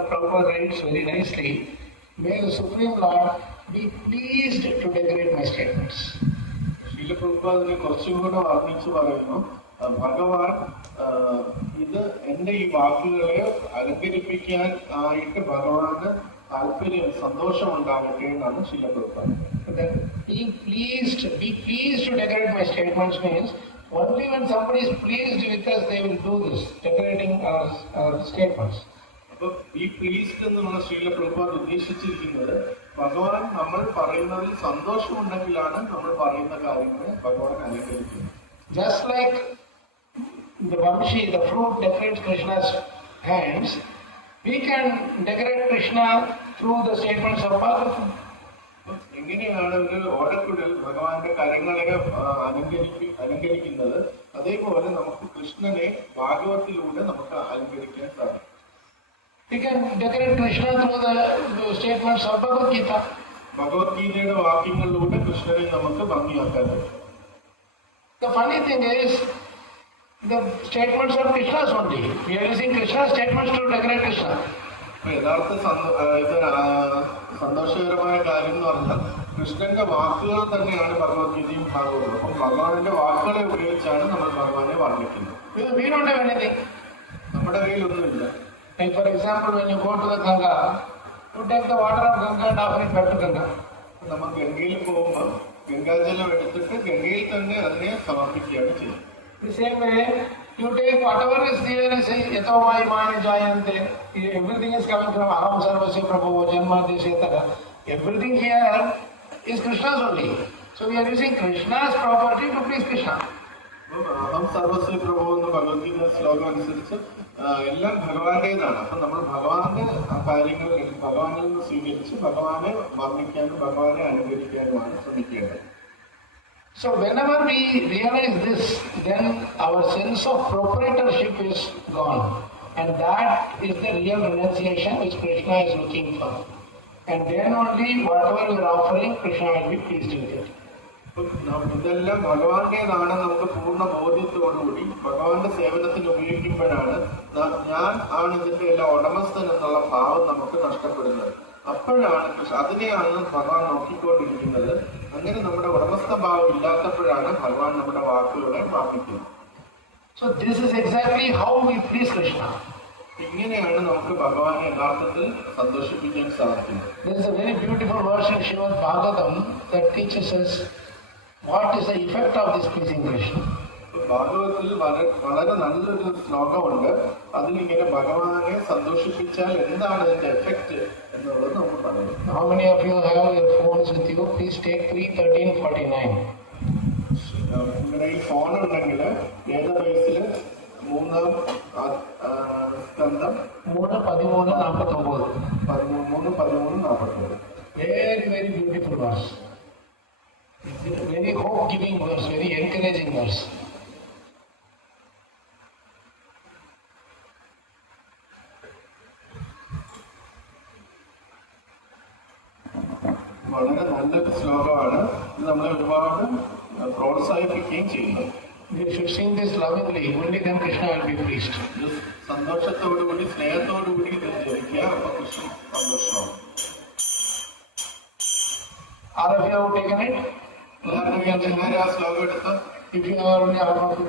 Prabhu writes very nicely, may the Supreme Lord be pleased to decorate my statements. ശീല പ്രഭുപാദിനെ കുറച്ചും കൂടെ വർണ്ണിച്ചു പറയുന്നു, ഭഗവാൻ ഇത് എന്റെ ഈ വാക്കുകളെ അലങ്കരിപ്പിക്കാൻ ആയിട്ട് ഭഗവാന് താല്പര്യം സന്തോഷം ഉണ്ടാവട്ടെ എന്നാണ് ശീല Prabhupada. Being pleased, be pleased to decorate my statements means only when somebody is pleased with us they will do this, decorating our statements. അപ്പൊ ഈ പ്ലീസ്ഡ് എന്നുള്ള ശീല പ്രഭുപാദ് ഉദ്ദേശിച്ചിരിക്കുന്നത് ഭഗവാൻ നമ്മൾ പറയുന്നതിൽ സന്തോഷമുണ്ടെങ്കിലാണ് നമ്മൾ പറയുന്ന കാര്യങ്ങളെ ഭഗവാൻ അലങ്കരിക്കുന്നത്. Just like the Vamshi, the fruit decorates Krishna's hands, we can decorate Krishna through the statements of Bhagavatam. എങ്ങനെയാണ് ഒരു ഓടക്കുഴൽ ഭഗവാന്റെ കരങ്ങളെ അലങ്കരിക്കുന്നത്, അതേപോലെ നമുക്ക് കൃഷ്ണനെ ഭാഗവത്തിലൂടെ നമുക്ക് അലങ്കരിക്കാൻ സാധിക്കും. We can decorate Krishna through the statements of Bhagavad Gita. ഭഗവത്ഗീതയുടെ വാക്യങ്ങളിലൂടെ കൃഷ്ണനെ നമുക്ക് ഭംഗിയാക്കാൻ പറ്റും. The funny thing is, the statements of Krishna's only. We are using Krishna's statements to decorate Krishna. യഥാർത്ഥ സന്തോഷകരമായ കാര്യം എന്ന് പറഞ്ഞാൽ കൃഷ്ണന്റെ വാക്കുകൾ തന്നെയാണ് ഭഗവത്ഗീതയും ഭാഗവതവും. അപ്പം ഭഗവാന്റെ വാക്കുകളെ ഉപയോഗിച്ചാണ് നമ്മൾ ഭഗവാനെ വർണ്ണിക്കുന്നത്. We don't have anything. നമ്മുടെ കയ്യിലൊന്നുമില്ല. Like for example, when you go to the Ganga, you take the water of Ganga and offer it back to Ganga. നമ്മൾ ഗംഗയിൽ പോകുമ്പോൾ ഗംഗാജലം എടുത്തിട്ട് ഗംഗയിൽ തന്നെ അതിനെ സമർപ്പിക്കുകയാണ് ചെയ്യുന്നത്. The same way, you take whatever is there and say, Yato Vaimani Jayante, everything is coming from Aham Sarvasya Prabhu, Janmadeshetaka. Everything here is Krishna's only. So we are using Krishna's property to please Krishna. അഹം സർവസ്വ പ്രഭു എന്ന ഭഗവത്ഗീത ശ്ലോകം അനുസരിച്ച് എല്ലാം ഭഗവാന്റേതാണ്. അപ്പൊ നമ്മൾ ഭഗവാന്റെ കാര്യങ്ങൾ ഭഗവാനിൽ നിന്ന് സ്വീകരിച്ച് ഭഗവാനെ വർണ്ണിക്കാനും ഭഗവാനെ അനുകരിക്കാനുമാണ് ശ്രമിക്കേണ്ടത്. So whenever we realize this, then our sense of proprietorship is gone. And that is the real renunciation which Krishna is looking for. And then only whatever we are offering, Krishna will be pleased with it. ഇതെല്ലാം ഭഗവാന്റേതാണ് നമുക്ക് പൂർണ്ണ ബോധ്യത്തോടുകൂടി ഭഗവാന്റെ സേവനത്തിന് ഉപയോഗിക്കുമ്പോഴാണ് ഞാൻ ആണ് ഇതിന്റെ എല്ലാം ഉടമസ്ഥൻ എന്നുള്ള ഭാവം നമുക്ക് നഷ്ടപ്പെടുന്നത്. അപ്പോഴാണ് അതിനെയാണ് ഭഗവാൻ നോക്കിക്കൊണ്ടിരിക്കുന്നത്. അങ്ങനെ നമ്മുടെ ഉടമസ്ഥ ഭാവം ഇല്ലാത്തപ്പോഴാണ് ഭഗവാൻ നമ്മുടെ വാക്കുകളെ പ്രാപിക്കുന്നത്. So this is exactly how we please Krishna. ഇങ്ങനെയാണ് നമുക്ക് ഭഗവാനെ യഥാർത്ഥത്തിൽ സന്തോഷിപ്പിക്കാൻ സാധിക്കുന്നത്. There is a very beautiful verse in Srimad Bhagavatam that teaches us what is the effect of this pleasing Krishna. ഭാഗവത്തിൽ വളരെ നല്ലൊരു ശ്ലോകമുണ്ട്. അതിലിങ്ങനെ ഭഗവാനെ സന്തോഷിപ്പിച്ചാൽ എന്താണ് അതിന്റെ എഫക്റ്റ് എന്നുള്ളത് നമുക്ക് പറയാം. How many of you have your phones with you? Please take 3:13:49. നിങ്ങളുടെ ഈ ഫോൺ ഉണ്ടെങ്കിൽ ഏകദേശത്തിൽ 3-ാം സ്കന്ധം 3:13:49. Very, very beautiful verse. It's a very hope-giving verse, very encouraging verse. വളരെ നല്ലൊരു ശ്ലോകമാണ്. ഇത് നമ്മളെ ഒരുപാട് പ്രോത്സാഹിപ്പിക്കുകയും ചെയ്യുന്നു. We should sing this lovingly, only then Krishna will be pleased. സന്തോഷത്തോടുകൂടി സ്നേഹത്തോടുകൂടി ഇത് ജപിക്കുക, അപ്പൊ കൃഷ്ണൻ സന്തോഷമാവും. All of you have taken it? എല്ലാവരും ആ ശ്ലോകം എടുത്ത് If you are on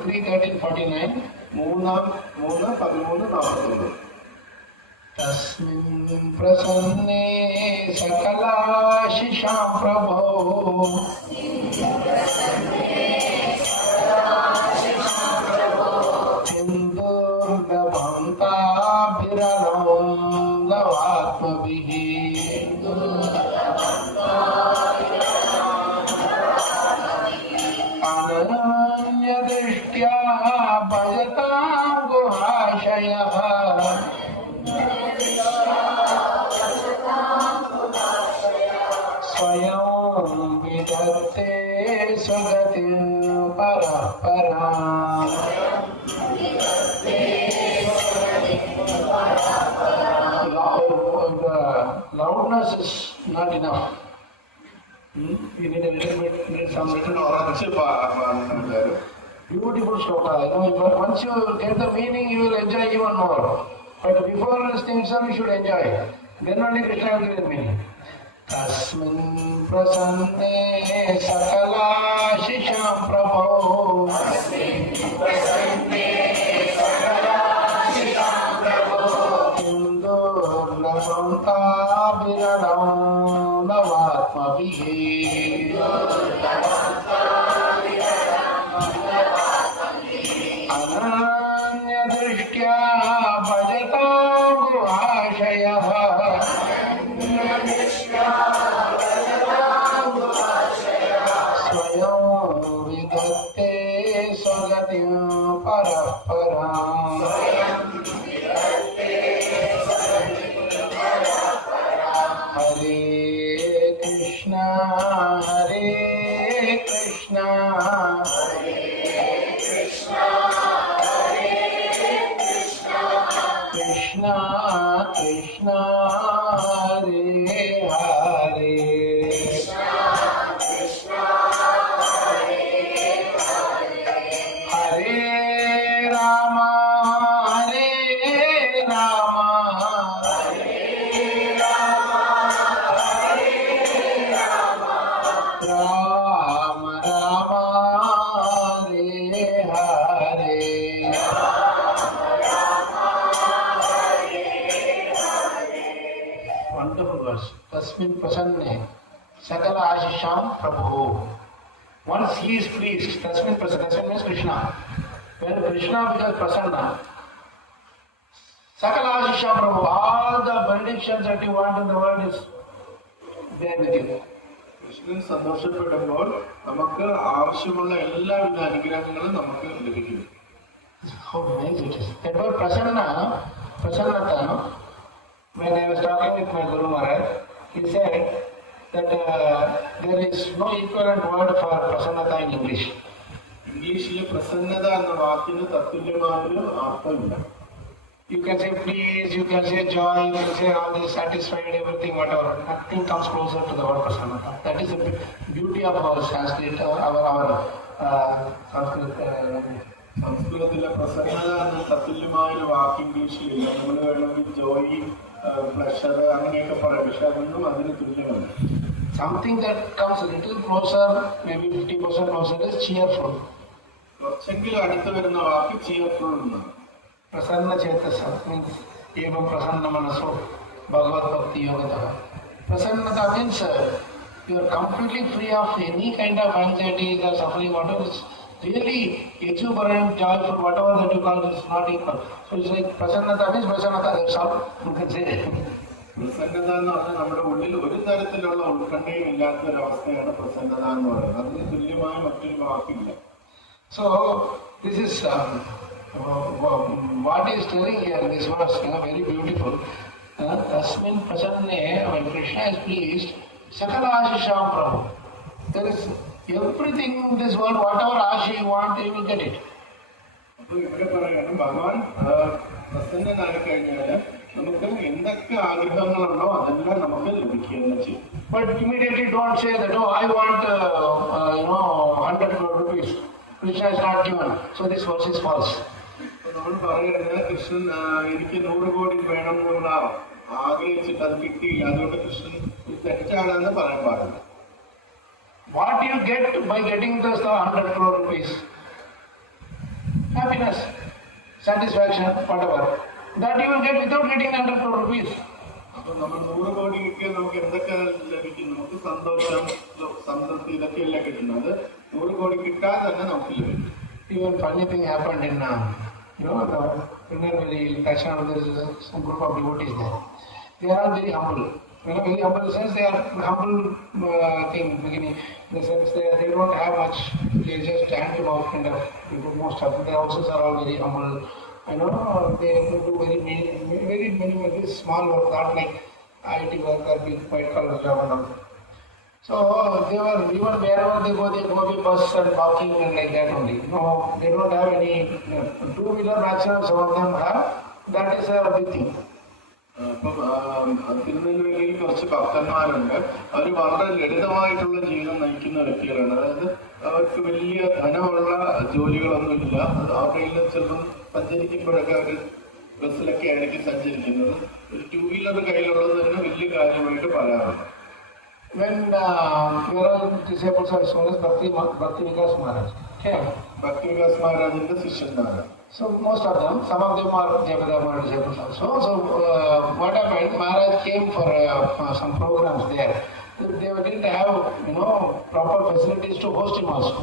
3:13:49, 3:13:49 तस्मिन् प्रसन्ने सकलाशिषां प्रभो सिन्दूर्गभन्ताभिरनौन्दवात्मभिः अनन्यदृष्ट्या भजतां Swagati Parapara. Loudness is not enough. You need a little bit, need some little beautiful shloka. Once you get the meaning, you will enjoy even more. But before listening some, you should enjoy. Then only Krishna will give the meaning. Tasmin prasanne sakala shisham prabhu. Santa Biranam Navatma Vihi Ananya Drishtya Bhajata Guhashayah Swayam Vidatte Swagatim Paraparam Hare Krishna, Krishna Krishna, Hare Hare. Hare Rama, Rama Rama, Hare Hare. Wonderful verse. Tasmin prasanne sakala ashisham prabhu. Once he is pleased, Tasmin prasanne, Tasmin means Krishna. When Krishna becomes prasanna, sakala ashisham prabhu, all the benedictions that you want in the world is there with you. Krishnan സന്തോഷപ്പെടുമ്പോൾ നമുക്ക് ആവശ്യമുള്ള എല്ലാവിധ അനുഗ്രഹങ്ങളും നമുക്ക് ലഭിക്കും. How nice it is. That word prasannata, when I was talking with my Guru Maharaj, he said that there is no equivalent word for prasannata in English. ഇംഗ്ലീഷിലെ പ്രസന്നത എന്ന വാക്കിന് തത്തുല്യമായൊരു അർത്ഥമില്ല. You can say please, you can say joy, you can say all this, satisfied, everything, whatever. Nothing comes closer to the word prasannata. That is the beauty of our Sanskrit, our Sanskrit language. സംസ്കൃതത്തിലെ പ്രസന്നത എന്ന തത്തുല്യമായൊരു വാക്ക് ഇംഗ്ലീഷിലില്ല. നമ്മൾ വേണമെങ്കിൽ ജോയി, പ്ലഷർ അങ്ങനെയൊക്കെ പറയാം. പക്ഷെ അതൊന്നും അതിന് തുല്യമല്ല. Something that comes a little closer, maybe 50% closer, is cheerful. കുറച്ചെങ്കിലും അടുത്ത് വരുന്ന വാക്ക് ചിയർഫുൾ എന്നാണ്. Prasanna Chetasa means Evam Prasanna Manaso Bhagavad Bhakti Yogatah. Prasannata means you are completely free of any kind of anxiety or suffering, whatever is really exuberant, joyful, whatever that you call it is not equal. So it's like Prasannata means Prasannata, that's all you can say. പ്രസന്നത എന്ന് പറഞ്ഞാൽ നമ്മുടെ ഉള്ളിൽ ഒരു തരത്തിലുള്ള ഉത്കണ്ഠയും ഇല്ലാത്ത ഒരവസ്ഥയാണ് പ്രസന്നത എന്ന് പറയുന്നത്. അതിന് തുല്യമായ മറ്റൊരു വാക്കില്ല. So this is what he is telling here in this verse, very beautiful. Tasmin prasanne, when Krishna is pleased, sakala ashisham prabhu. There is everything in this world, whatever ashi you want, you will get it. അപ്പോൾ ഇവിടെ പറയണം ഭഗവാൻ പ്രസന്നനായി കഴിഞ്ഞാൽ നമുക്ക് എന്തൊക്കെ ആഗ്രഹങ്ങളുണ്ടോ അതെല്ലാം നമുക്ക് ലഭിക്കുകയെന്ന് ചെയ്യും. But immediately don't say that, oh, I want 100 crore rupees. Krishna is not given. So this verse is false. നമ്മൾ പറയരുത് കൃഷ്ണൻ എനിക്ക് 100 കോടി വേണം എന്നുള്ള ആഗ്രഹിച്ചിട്ട് അത് കിട്ടിയില്ല, അതുകൊണ്ട് കൃഷ്ണൻ തെറ്റാണെന്ന് പറയാൻ പാടില്ല. What do you get by getting this 100 crore rupees? Happiness, satisfaction, whatever. That you will get without getting 100 crore rupees. അപ്പൊ നമ്മൾ 100 കോടി കിട്ടിയാൽ നമുക്ക് എന്തൊക്കെ ലഭിക്കും? നമുക്ക് സന്തോഷം, സംതൃപ്തി, ഇതൊക്കെയല്ല കിട്ടുന്നത്. 100 കോടി കിട്ടാതെ തന്നെ നമുക്ക് ലഭിക്കും. Even funny thing happened in the Trivandrum, there is some group of devotees there. They are all very humble. Very humble in the sense they are humble beginning. In the sense they don't have much. They just stand about kind of people. Most of them, their houses are all very humble. They do very small work, not like IT work or being quite color job and all. So they were, even wherever they go with bus and walking and like that only. No, they don't have any two-wheeler maximum, some of them have. That is a big thing. അപ്പം തിരുനെൽവേലിയിൽ കുറച്ച് ഭക്തന്മാരുണ്ട്. അവർ വളരെ ലളിതമായിട്ടുള്ള ജീവിതം നയിക്കുന്ന വ്യക്തികളാണ്. അതായത് അവർക്ക് വലിയ ധനമുള്ള ജോലികളൊന്നുമില്ല. അവരുടെ കയ്യിൽ ചിലപ്പം സഞ്ചരിക്കുമ്പോഴൊക്കെ അവർ ബസ്സിലൊക്കെ ആയിരിക്കും സഞ്ചരിക്കുന്നത്. ഒരു ടൂ വീലർ കയ്യിലുള്ളത് തന്നെ വലിയ കാര്യമായിട്ട് പറയാറുണ്ട്. When all disciples are shown as Bhakti Vikas Maharaj. Okay. Bhakti Vikas Maharaj's ശിഷ്യന്മാരാണ്. So most of them, some of them are Jayapatha Maharaj disciples also. So what happened? Maharaj came for some programs there. They didn't have, proper facilities to host him also.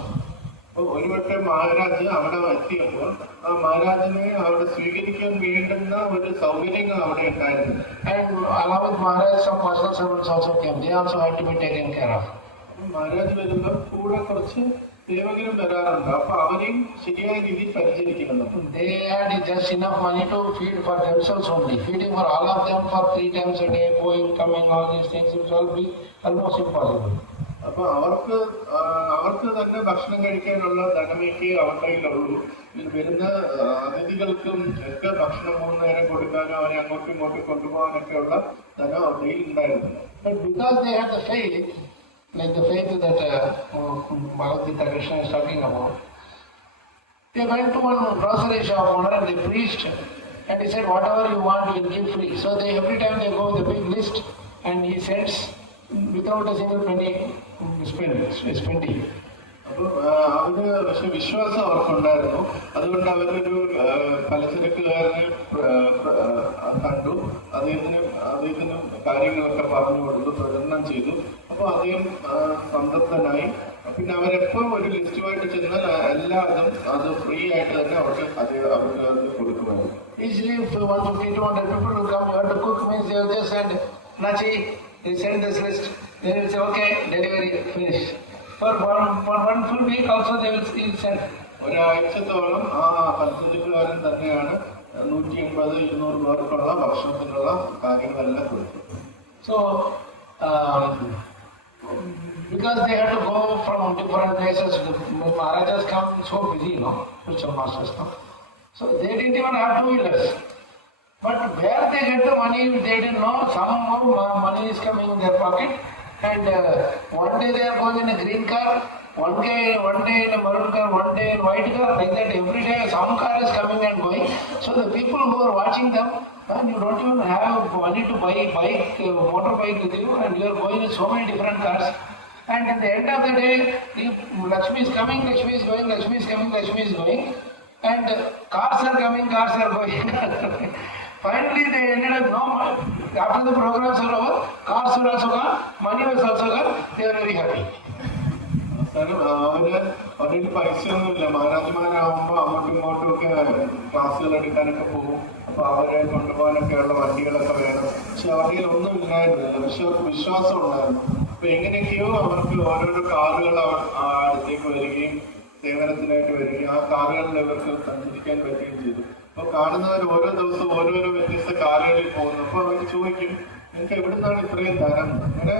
ഒരു വട്ടം മഹാരാജ് അവിടെ എത്തിയപ്പോൾ ആ മഹാരാജിനെ അവിടെ സ്വീകരിക്കാൻ വേണ്ടുന്ന ഒരു സൗകര്യങ്ങൾ അവിടെ ഉണ്ടായിരുന്നു. And along with Maharaj, some personal servants also came. They also had to be taken care of. Maharaj വരുമ്പോൾ കൂടെ കുറച്ച് സേവകരും വരാറുണ്ട്. അപ്പൊ അവരെയും ശരിയായ രീതിയിൽ പരിചരിക്കണം. They had just enough money to feed for themselves only. Feeding for all of them for 3 times a day, going, coming, all these things, it will be almost impossible. അപ്പൊ അവർക്ക് തന്നെ ഭക്ഷണം കഴിക്കാനുള്ള ധനമേക്ക് അവരുടെ കയ്യിലുള്ളൂ. വരുന്ന അതിഥികൾക്കും ഒക്കെ ഭക്ഷണം 3 നേരം കൊടുക്കാനും അവരെ അങ്ങോട്ടും ഇങ്ങോട്ടും കൊണ്ടുപോകാനൊക്കെയുള്ള ധനം അവരുടെ കയ്യിൽ ഉണ്ടായിരുന്നു. But because they had the faith, like the faith that Kṛṣṇa is talking about, they went to one grocery shop owner and they preached, and he said, whatever you want, we will give free. So every time they go with a big list, and he sends without a single penny spending. അപ്പോൾ അവര് പക്ഷെ വിശ്വാസം അവർക്കുണ്ടായിരുന്നു. അതുകൊണ്ട് അവരൊരു പലചരക്കുകാരനെ കണ്ടു. അദ്ദേഹത്തിന് കാര്യങ്ങളൊക്കെ പറഞ്ഞു കൊടുത്തു, പ്രചരണം ചെയ്തു. അപ്പോൾ അദ്ദേഹം സംതൃപ്തനായി. പിന്നെ അവരെപ്പോ ഒരു ലിസ്റ്റുമായിട്ട് ചെന്നാൽ എല്ലാവരും അത് ഫ്രീ ആയിട്ട് തന്നെ അവർക്ക് കൊടുക്കുമായിരുന്നു. Easily, if 150-200 people will come, you have to cook, means they will just send Nachi, they send this list, they will say, okay, delivery, finish. For one full week also they will still send. ഒരാഴ്ചത്തോളം ആ പലചരക്കുകാരൻ തന്നെയാണ് 180-200 പേർക്കുള്ള ഭക്ഷണത്തിനുള്ള കാര്യങ്ങളെല്ലാം കൊടുത്തു. So, because they had to go from different places, Maharajas come so busy, spiritual masters come. So they didn't even have two-wheelers. But where they get the money, they didn't know. Somehow money is coming in their pocket. And one day they are going in a green car, one day in a maroon car, one day in white car, like that every day some car is coming and going. So the people who are watching them, man, you don't even have money to buy motorbike with you, and you are going in so many different cars. And at the end of the day, Lakshmi is coming, Lakshmi is going, Lakshmi is coming, Lakshmi is going. And cars are coming, cars are going. Finally, they ended up, after the programs are over, cars were also gone, money was also gone, they were very happy. അവരുടെ പൈസയൊന്നുമില്ല. മഹാരാജന്മാരാകുമ്പോൾ അങ്ങോട്ടും ഇങ്ങോട്ടും ഒക്കെ ക്ലാസ്സുകൾ എടുക്കാനൊക്കെ പോകും. അപ്പൊ അവരെ കൊണ്ടുപോകാനൊക്കെയുള്ള വണ്ടികളൊക്കെ വേണം. പക്ഷെ അവരുടെ ഒന്നും ഇല്ലായിരുന്നില്ല. പക്ഷെ അവർക്ക് വിശ്വാസം ഉണ്ടായിരുന്നു. അപ്പൊ എങ്ങനെയൊക്കെയോ അവർക്ക് ഓരോരോ കാറുകൾ അടുത്തേക്ക് വരികയും സേവനത്തിനായിട്ട് വരികയും ആ കാറുകളിൽ ഇവർക്ക് സഞ്ചരിക്കാൻ പറ്റുകയും ചെയ്തു. അപ്പൊ കാണുന്നവർ ഓരോ ദിവസവും ഓരോരോ വ്യത്യസ്ത കാറുകളിൽ പോകുന്നു. അപ്പൊ അവർ ചോദിക്കും, നിങ്ങൾക്ക് എവിടുന്നാണ് ഇത്രയും ധനം? അങ്ങനെ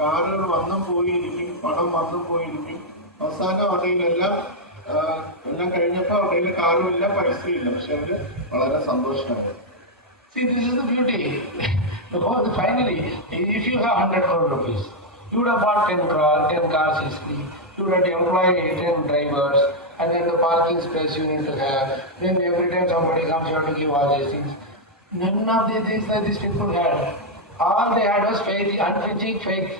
കാറുകൾ വന്നും പോയിരിക്കും, പണം വന്നും പോയിരിക്കും. അവസാനം അവരുടെ എല്ലാം കഴിഞ്ഞപ്പോൾ അവരുടെ കാറുമില്ല, പൈസയില്ല. പക്ഷെ അവര് വളരെ സന്തോഷമാണ്. See, this is the beauty. Because finally, if you have 100 crore rupees, you would have bought 10 cars easily. You would have employed 10 drivers, and then the parking space you need to have. Then every time somebody comes, you have to give all these things. None of these things that these people had. All they had was faith, unflinching faith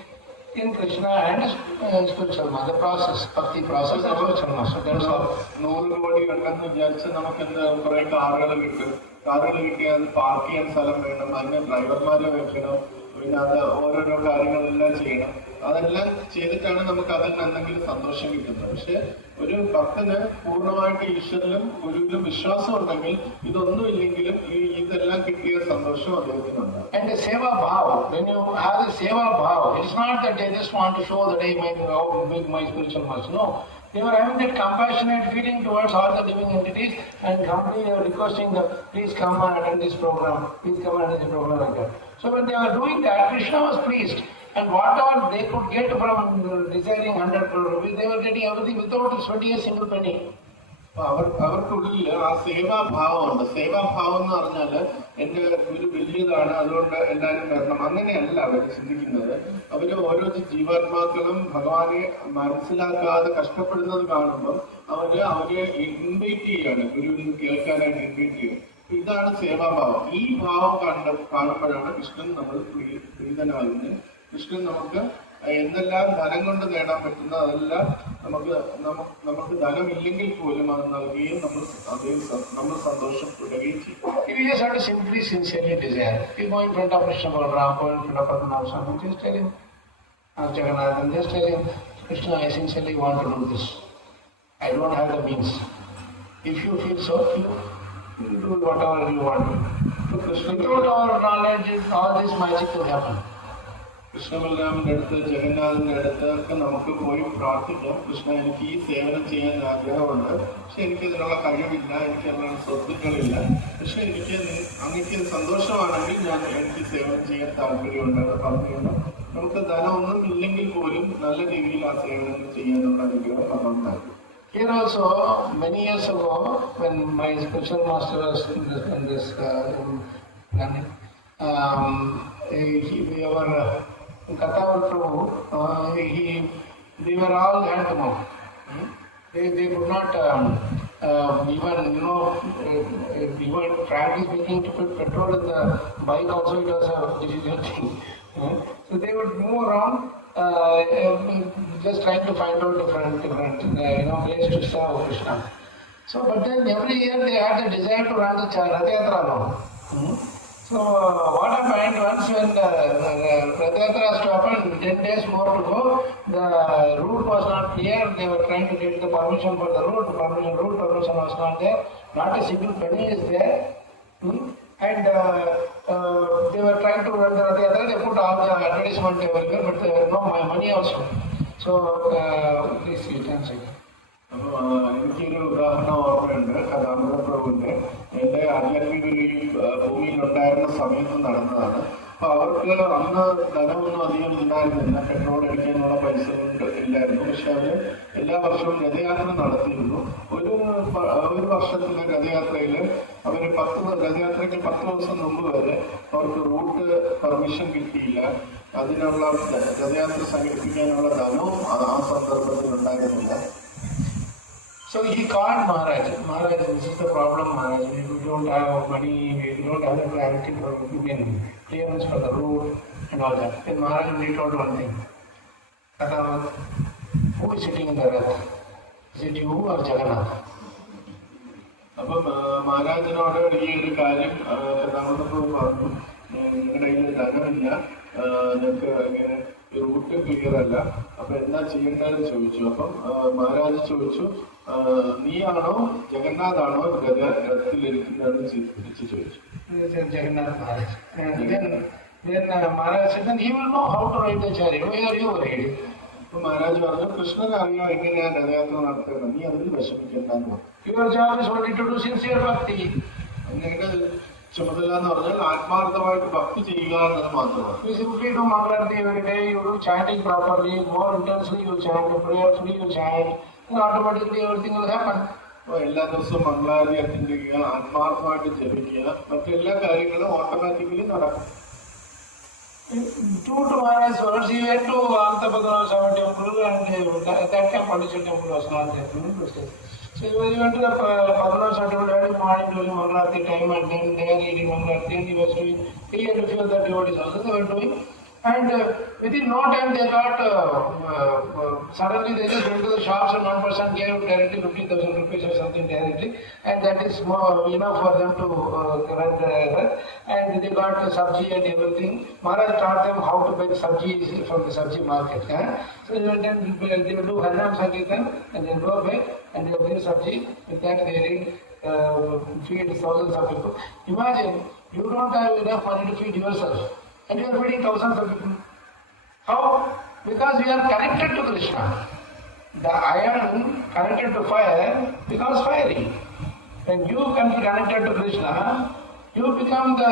in Kṛṣṇa and spiritual master, the process, bhakti process of spiritual master. That's all. 100 കോടി ഉണ്ടെന്ന് വിചാരിച്ച് നമുക്ക് എന്താ കുറെ കാറുകൾ കിട്ടും. കാറുകൾ കിട്ടിയാൽ പാർക്ക് ചെയ്യാൻ സ്ഥലം വേണം, അതിന് ഡ്രൈവർമാരെ വെക്കണം, പിന്നെ അത് ഓരോരോ കാര്യങ്ങളെല്ലാം ചെയ്യണം. അതെല്ലാം ചെയ്തിട്ടാണ് നമുക്ക് അതിൽ എന്തെങ്കിലും സന്തോഷം കിട്ടുന്നത്. പക്ഷെ ഒരു ഭക്തന് പൂർണ്ണമായിട്ട് ഈശ്വരനും ഗുരുവിലും വിശ്വാസം ഉണ്ടെങ്കിൽ ഇതൊന്നും ഇല്ലെങ്കിലും ഇതെല്ലാം കിട്ടിയ സന്തോഷം അദ്ദേഹത്തിനുണ്ട്. And the seva bhava, when you have the seva bhava, it's not that they just want to show that I make how big my spiritual master. No, they were having that compassionate feeling towards all the living entities, and company they were requesting them, please come and attend this program, please come and attend this program, like that. So when they were doing that, Kṛṣṇa was pleased. And whatever they could get from desiring 100 crore rupees, they were getting everything without sweating a single penny. അവർക്കുള്ളിൽ ആ സേവാഭാവമുണ്ട്. സേവാഭാവം എന്ന് പറഞ്ഞാൽ എന്റെ ഒരു വലിയതാണ്, അതുകൊണ്ട് എല്ലാവരും വരണം, അങ്ങനെയല്ല അവർ ചിന്തിക്കുന്നത്. അവര് ഓരോ ജീവാത്മാക്കളും ഭഗവാനെ മനസ്സിലാക്കാതെ കഷ്ടപ്പെടുന്നത് കാണുമ്പോൾ അവരെ ഇൻവൈറ്റ് ചെയ്യാണ്, ഗുരുവിന് കേൾക്കാനായിട്ട് ഇൻവൈറ്റ് ചെയ്യും. ഇതാണ് സേവാഭാവം. ഈ ഭാവം കാണുമ്പോഴാണ് കൃഷ്ണൻ നമ്മൾ പ്രീതനാകുന്നത്. കൃഷ്ണൻ നമുക്ക് എന്തെല്ലാം ധനം കൊണ്ട് നേടാൻ പറ്റുന്ന അതെല്ലാം നമുക്ക് ധനമില്ലെങ്കിൽ പോലും അത് നൽകുകയും നമ്മൾ സന്തോഷപ്പെടുകയും ചെയ്യും. You just have to simply, sincerely desire. You go in front of Krishna Balaram, go in front of Padmanabh, just tell him, Jagannath, just tell him, Krishna, I sincerely want to do this. I don't have the means. If you feel so, you do whatever you want. Without our knowledge, all this magic will happen. കൃഷ്ണബലരാമന്റെ അടുത്ത്, ജഗന്നാഥിന്റെ അടുത്ത് ഒക്കെ നമുക്ക് പോയി പ്രാർത്ഥിക്കാം. കൃഷ്ണ, എനിക്ക് ഈ സേവനം ചെയ്യാൻ ആഗ്രഹമുണ്ട്, പക്ഷെ എനിക്കതിനുള്ള കഴിവില്ല, എനിക്ക് അതിനുള്ള സ്വത്തുക്കളില്ല. പക്ഷെ അങ്ങക്ക് സന്തോഷമാണെങ്കിൽ എനിക്ക് സേവനം ചെയ്യാൻ താല്പര്യമുണ്ട്. അത് പറഞ്ഞുകൊണ്ട് നമുക്ക് ധനമൊന്നും ഇല്ലെങ്കിൽ പോലും നല്ല രീതിയിൽ ആ സേവനം ചെയ്യാനുള്ള അനുഗ്രഹം ഭഗവാൻ നൽകും. Here also, many years ago, when my spiritual master was in this planet, we were Prabhu, they were all had to move. They could not even frankly speaking, to put petrol in the bike also it was a difficult thing. So they would move around, just trying to find out different ways to serve Krishna. So, but then every year they had the desire to run the Rath Yatra alone. So what happened, once when the Rath Yatra has to happen, 10 days more to go, the route was not clear. They were trying to get the permission for the route. Permission was not there. Not a single penny is there. And they were trying to run the Rath Yatra. They put all the advertisement everywhere, but there was no money also. So please see it and see. എനിക്കൊരു ഉദാഹരണം ഓർമ്മയുണ്ട്. പ്രഭുവിന്റെ എന്റെ ആധ്യാത്മിക ഭൂമിയിലുണ്ടായിരുന്ന സമയത്ത് നടന്നതാണ്. അപ്പൊ അവർക്ക് അന്ന് ധനമൊന്നും അധികം ഉണ്ടായിരുന്നില്ല, പെട്രോൾ അടിക്കാനുള്ള പൈസ ഇല്ലായിരുന്നു. പക്ഷെ അവര് എല്ലാ വർഷവും രഥയാത്ര നടത്തിയിരുന്നു. ഒരു വർഷത്തിലെ രഥയാത്രയില് രഥയാത്രയ്ക്ക് 10 ദിവസം മുമ്പ് വരെ അവർക്ക് റൂട്ട് പെർമിഷൻ കിട്ടിയില്ല. അതിനുള്ള രഥയാത്ര സംഘടിപ്പിക്കാനുള്ള ധനവും ആ സന്ദർഭത്തിൽ ഉണ്ടായിരുന്നില്ല. So he called Maharaj, this is the problem, Maharaj, we don't have money, we don't have the clarity for clearance for the route and all that. Then Maharaj only told one thing, who is sitting in the Rath? Is it you or Jagannath? അപ്പം മഹാരാജനോട് ഈ ഒരു കാര്യം പറഞ്ഞു, നിങ്ങളുടെ കയ്യിൽ ധനമില്ല, ഞങ്ങൾക്ക് ഇങ്ങനെ റൂട്ട് ക്ലിയർ അല്ല, അപ്പൊ എന്താ ചെയ്യേണ്ടതെന്ന് ചോദിച്ചു. അപ്പം മഹാരാജ് ചോദിച്ചു, നീയാണോ ജഗന്നാഥാണോ രഥത്തിലിരിക്കുന്നതെന്ന് തിരിച്ചു ചോദിച്ചു. Jagannath Maharaj. Then Maharaj said, then he will know how to ride the chariot. Why are you worried? അപ്പൊ മഹാരാജ് പറഞ്ഞു, കൃഷ്ണൻ അറിയാം എങ്ങനെയാണ് രഥയാത്ര നടത്തുന്നത്, നീ അതിൽ വിഷമിക്കണ്ടെന്ന് പറഞ്ഞു. Your job is only to do sincere bhakti. നിങ്ങളുടെ ചുമതല എന്ന് പറഞ്ഞാൽ ആത്മാർത്ഥമായിട്ട് ഭക്തി ചെയ്യുക എന്നത് മാത്രമാണ്. You simply do Mangalarti every day, you do chanting properly, more intensely you chant, prayerfully you chant, and automatically everything will happen. അപ്പൊ എല്ലാ ദിവസവും മംഗളാരതി അറ്റൻഡ് ചെയ്യുക, ആത്മാർത്ഥമായിട്ട് ജപിക്കുക, മറ്റെല്ലാ കാര്യങ്ങളും ഓട്ടോമാറ്റിക്കലി നടക്കും. True to Maharaj's words, he went to Antapadana Swami temple, and at that time Pandichet temple was not there. So he went to the Padana Swami temple every morning during Mangalarti time, and then they were eating Mangalarti, and he was doing, he had a few other devotees also they were doing. And within no time they got, suddenly they just went to the shops and one person gave directly 50,000 rupees or something directly, and that is more enough for them to run the and they got the sabji and everything. Maharaj taught them how to make sabji from the sabji market. So they will do Harinam Sankirtan and then go back and they will bring sabji. With that they read, feed thousands of people. Imagine, you don't have enough money to feed yourself. And you are feeding thousands of people. How? Because we are connected to Krishna. The iron connected to fire becomes fiery. When you come connected to Krishna, you become the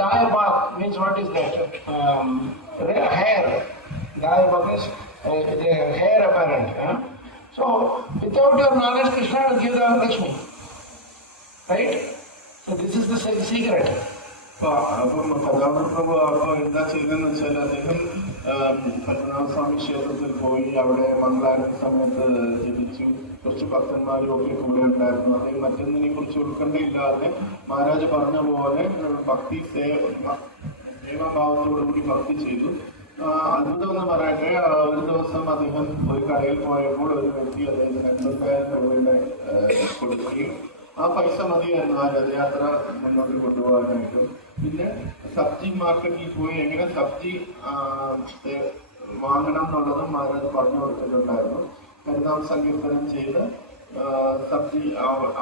Dayabak, means what is that? hair. Daya Bhakti is the hair apparent. So, without your knowledge, Krishna will give the Lakshmi. Right? So, this is the secret. അപ്പം കഥാപ്രഭു എന്താ ചെയ്തതെന്ന് വെച്ചാൽ അദ്ദേഹം പത്മനാഭസ്വാമി ക്ഷേത്രത്തിൽ പോയി അവിടെ മംഗളാരത്തി സമയത്ത് ജപിച്ചു. കുറച്ച് ഭക്തന്മാരും ഒക്കെ കൂടെ ഉണ്ടായിരുന്നു. അദ്ദേഹം മറ്റൊന്നിനെ കുറിച്ച് ഉൾക്കണ്ടയില്ലാതെ മഹാരാജ് പറഞ്ഞ പോലെ ഭക്തി സേവാഭാവത്തോടുകൂടി ഭക്തി ചെയ്തു. അത്ഭുതം എന്ന് പറയട്ടെ, ഒരു ദിവസം അദ്ദേഹം ഒരു കടയിൽ പോയപ്പോൾ ഒരു വ്യക്തി അദ്ദേഹത്തിന് 50,000 രൂപയുടെ കൊടുക്കുകയും ആ പൈസ മതിയായിരുന്നു ആ രഥയാത്ര മുന്നോട്ട് കൊണ്ടുപോകാനായിട്ട്. പിന്നെ സബ്ജി മാർക്കറ്റിൽ പോയി എങ്ങനെ സബ്ജി വാങ്ങണം എന്നുള്ളതും മഹാരാജ് പറഞ്ഞു കൊടുത്തിട്ടുണ്ടായിരുന്നു. ഹരിനാമ സങ്കീർത്തനം ചെയ്ത് സബ്ജി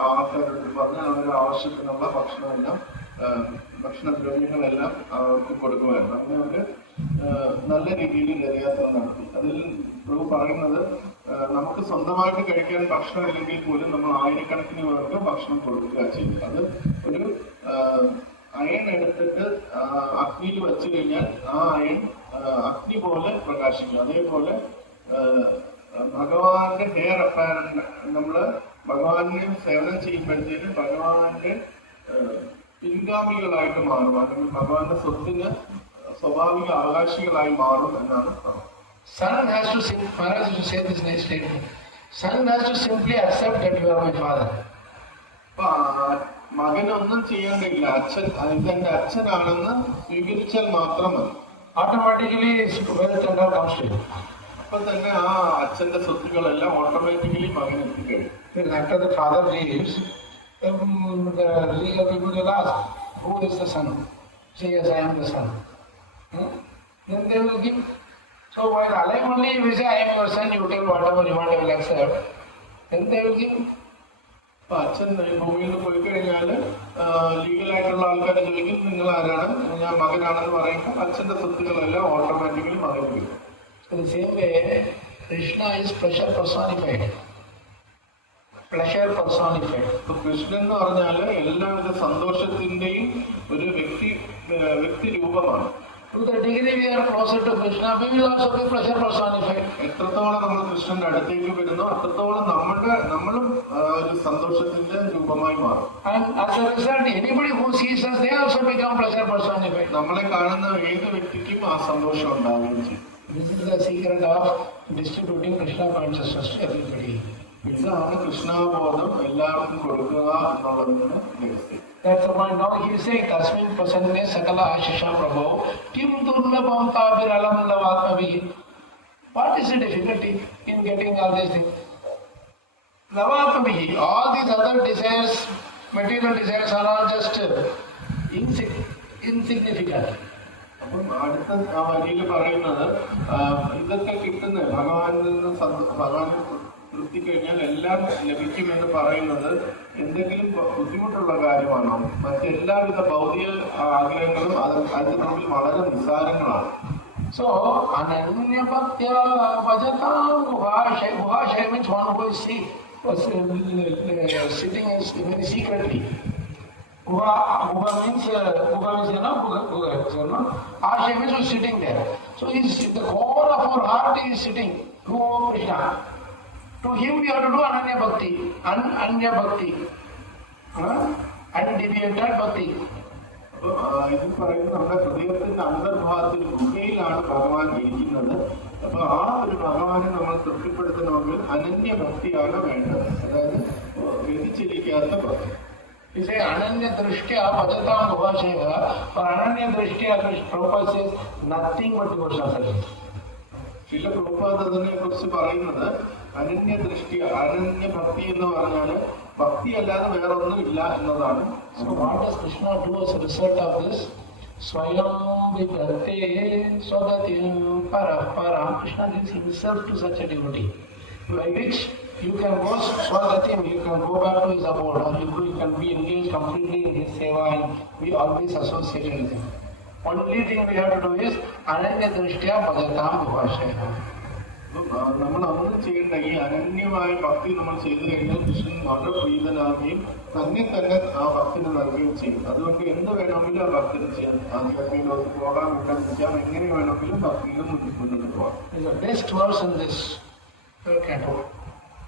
ആൾക്കാരോട് പറഞ്ഞ് അവരുടെ ആവശ്യത്തിനുള്ള ഭക്ഷണദ്രവ്യങ്ങളെല്ലാം അവർക്ക് കൊടുക്കുമായിരുന്നു. അങ്ങനെ അവര് നല്ല രീതിയിൽ രഥയാത്ര നടത്തി. അതിൽ പ്രഭു പറയുന്നത്, നമുക്ക് സ്വന്തമായിട്ട് കഴിക്കാൻ ഭക്ഷണം ഇല്ലെങ്കിൽ പോലും നമ്മൾ ആയിരക്കണക്കിന് പേർക്ക് ഭക്ഷണം കൊടുക്കുക ചെയ്യും. അത് ഒരു അയൺ എടുത്തിട്ട് അഗ്നിയിൽ വെച്ചു കഴിഞ്ഞാൽ ആ അയൺ അഗ്നി പോലെ പ്രകാശിക്കും. അതേപോലെ ഭഗവാന്റെ ഹെയർ അപ്പാരന്റ് നമ്മള് ഭഗവാനെ സേവനം ചെയ്യുമ്പോഴത്തേനും ഭഗവാന്റെ പിൻഗാമികളായിട്ട് മാറും, അല്ലെങ്കിൽ ഭഗവാന്റെ സ്വത്തിന് സ്വാഭാവിക അവകാശികളായി മാറും എന്നാണ് പറയുന്നത്. Son has to Maharaj used to say this nice statement. Son has to simply accept that you are my father. മകനൊന്നും ചെയ്യേണ്ടില്ല, ഇതെന്റെ അച്ഛനാണെന്ന് സ്വീകരിച്ചാൽ മാത്രം മതി. Automatically wealth and all comes to you. അപ്പൊ തന്നെ ആ അച്ഛന്റെ സ്വത്തുക്കളെല്ലാം ഓട്ടോമാറ്റിക്കലി മകൻ എത്തിക്കഴിയും. After the father leaves, the legal people will ask, who is the son? Say, yes, I am the son. Then they will give. So while alive only, if you say, I am your son, you tell whatever you want, I will accept. Then they will give. അപ്പൊ അച്ഛൻ ഭൂമിയിൽ നിന്ന് പോയി കഴിഞ്ഞാല് ലീഗലായിട്ടുള്ള ആൾക്കാരെ ചോദിക്കും, നിങ്ങൾ ആരാണ്? ഞാൻ മകനാണെന്ന് പറയുമ്പോൾ അച്ഛന്റെ സ്വത്തുക്കളെല്ലാം ഓട്ടോമാറ്റിക്കലി മകൻ കിട്ടും. The same way, Krishna is pleasure personified. Pleasure personified. അപ്പൊ കൃഷ്ണൻ എന്ന് പറഞ്ഞാല് എല്ലാവിധ സന്തോഷത്തിന്റെയും ഒരു വ്യക്തി രൂപമാണ്. To the degree we are closer to Krishna, we will also be pleasure personified. എത്രത്തോളം നമ്മൾ കൃഷ്ണന്റെ അടുത്തേക്ക് വരുന്നു അത്രത്തോളം നമ്മളും ഒരു സന്തോഷത്തിന്റെ രൂപമായി മാറും. And as a result, anybody who sees us, they also become pleasure personified. നമ്മളെ കാണുന്ന ഏത് വ്യക്തിക്കും ആ സന്തോഷം ഉണ്ടാവുകയും ചെയ്യും. This is the secret of distributing Krishna consciousness to everybody. ഇതാണ് കൃഷ്ണബോധം എല്ലാവർക്കും കൊടുക്കുക എന്നുള്ളതിന് രഹസ്യം. That's the point. Now he is saying, Tasmin prasanne sakala ashisha prabhu, kim durlabham tabiralam lavatmavihi. What is the difficulty in getting all these things? Lavatmavihi, all these other desires, material desires are all just insignificant. അപ്പം അടുത്ത ആ വരിയിൽ പറയുന്നത്, ഇതൊക്കെ കിട്ടുന്നത് ഭഗവാനിൽ നിന്ന് ഭഗവാൻ തൃപ്തി കഴിഞ്ഞാൽ എല്ലാം ലഭിക്കുമെന്ന് പറയുന്നത് എന്തെങ്കിലും ബുദ്ധിമുട്ടുള്ള കാര്യമാണോ? മറ്റെല്ലാവിധ ഭൗതിക ആഗ്രഹങ്ങളും അതിന് മുമ്പിൽ വളരെ നിസ്സാരങ്ങളാണ്. So, ananya bhaktya vajatam guhashaya means one who is sitting very secretly. Guha means Ashaya means who is sitting there. So, the core of our heart is sitting to Krishna. To him we have to do ananya bhakti, undeviated bhakti. ഇത് പറയുന്നത് നമ്മുടെ ഹൃദയത്തിന്റെ അന്തർഭാഗത്തിൽ ഗുഹയിലാണ് ഭഗവാൻ ഇരിക്കുന്നത്. അപ്പൊ ആ ഒരു ഭഗവാനെ നമ്മൾ തൃപ്തിപ്പെടുത്തണമെങ്കിൽ അനന്യ ഭക്തിയാണ് വേണ്ടത്, അതായത് വ്യതിചലിക്കാത്ത ഭക്തി. You say ananya drishtya bhajatam guhashaya, for ananya drishtya Prabhupada says nothing but devotional service. ചില പ്രഭുപാദനെ കുറിച്ച് പറയുന്നത് അനന്യ ഭക്തി എന്ന് പറഞ്ഞാല് ഭക്തി അല്ലാതെ വേറൊന്നുമില്ല എന്നതാണ്. So what does Krishna do as a result of this? Swayam viprate swadatim paraparam. Krishna gives himself to such a devotee, by which you can go swadatim, you can go back to his abode, or you can be engaged completely in his seva and be always associated with him. Only thing we have to do is ananya drishtya bhajatam guhashaya. നമ്മൾ അന്ന് ചെയ്യേണ്ട ഈ അനന്യമായ ഭക്തി നമ്മൾ ചെയ്തു കഴിഞ്ഞാൽ കൃഷ്ണൻ വളരെ പ്രീതനാകുകയും തന്നെ ആ ഭക്തിനെ നൽകുകയും ചെയ്യും. അതുകൊണ്ട് എന്ത് വേണമെങ്കിലും ആ ഭക്തിന് ചെയ്യാം. ആധ്യാത്മിക ലോകത്ത് പോകാൻ വിടാൻ എങ്ങനെ വേണമെങ്കിലും ഭക്തിയിലും മുന്നിട്ട് പോകാം.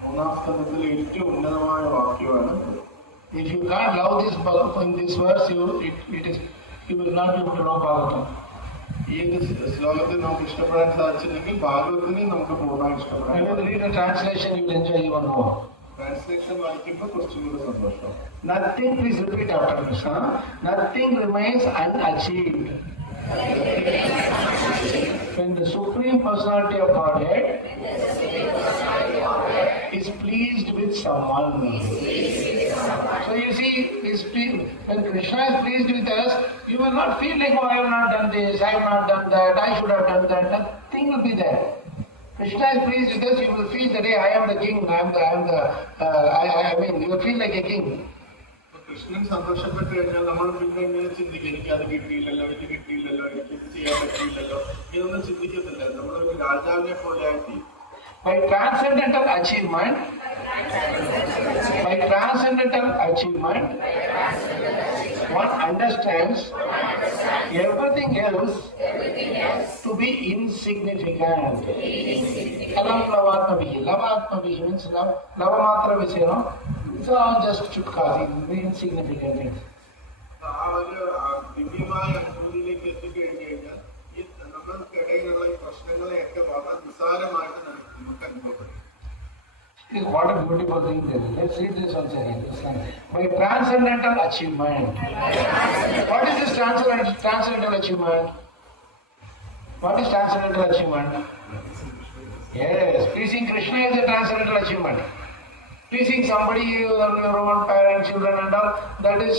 മൂന്നാം സ്കന്ധത്തിലെ ഏറ്റവും ഉന്നതമായ വാക്യമാണ്. If you can't love this in this verse, you will not be able to love Bhagavatam. ഈ ശ്ലോകത്തിൽ നമുക്ക് ഇഷ്ടപ്പെടാൻ സാധിച്ചില്ലെങ്കിൽ ഭാഗവത്തിനെ നമുക്ക് പൂർണ്ണമായി ഇഷ്ടപ്പെടാൻ. When you read the translation, you will enjoy even more. Translation വായിക്കുമ്പോൾ കുറച്ചും കൂടി സന്തോഷം. Nothing, please repeat after Kṛṣṇa. Nothing remains unachieved. When the Supreme Personality of Godhead is pleased with someone. So you see, when Kṛṣṇa is pleased with us, you will not feel like, oh, I have not done this, I have not done that, I should have done that. Nothing will be there. Kṛṣṇa is pleased with us, you will feel that, hey, I am the king, you will feel like a king. Krishnan സന്തോഷപ്പെട്ട് കഴിഞ്ഞാൽ നമ്മൾ പിന്നെ ഇങ്ങനെ ചിന്തിക്കും, എനിക്ക് അത് കിട്ടിയില്ലല്ലോ, എനിക്ക് ഇത് ചെയ്യാൻ പറ്റിയില്ലല്ലോ, ഇതൊന്നും ചിന്തിക്കത്തില്ല. നമ്മളൊരു രാജാവിനെ പോലെ ആക്കി. By transcendental achievement, one understands everything else to be insignificant. Lavatmavihi means lavamatra visayano. So just chutkazi, insignificant things. ആ ഒരു ദിവ്യമായ അനുഭൂതിയിലേക്ക് എത്തിക്കഴിഞ്ഞു കഴിഞ്ഞാൽ ഈ നമ്മൾക്കിടയിലുള്ള ഈ പ്രശ്നങ്ങളെയൊക്കെ വളരെ നിസ്സാരമായിട്ട് നമുക്ക് അനുഭവപ്പെടും. What a beautiful thing this is. Let's read this once again. By transcendental achievement. What is this transcendental achievement? What is transcendental achievement? Yes, pleasing Kṛṣṇa is a transcendental achievement. Pleasing somebody, your own parents, children and all, that is,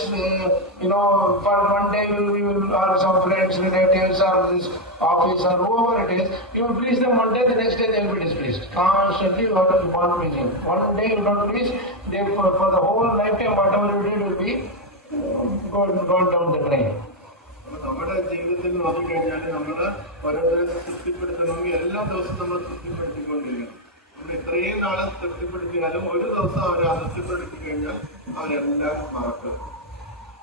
for one day you will, or some friends, relatives, or this office, or whoever it is, you will please them one day, the next day they will be displeased. Constantly you have to keep on pleasing. One day you will not please, they, for the whole lifetime, whatever you did will be gone down the drain. നമ്മുടെ ജീവിതത്തിൽ നോക്കിക്കഴിഞ്ഞാൽ നമ്മൾ ഓരോരുത്തരെ തൃപ്തിപ്പെടുത്തണമെങ്കിൽ എല്ലാ ദിവസവും നമ്മൾ തൃപ്തിപ്പെടുത്തിക്കൊണ്ടിരിക്കണം. നമ്മൾ ഇത്രയും നാളെ തൃപ്തിപ്പെടുത്തിയാലും ഒരു ദിവസം അവരെ അതൃപ്തിപ്പെടുത്തി കഴിഞ്ഞാൽ അവരെല്ലാം മറക്കും.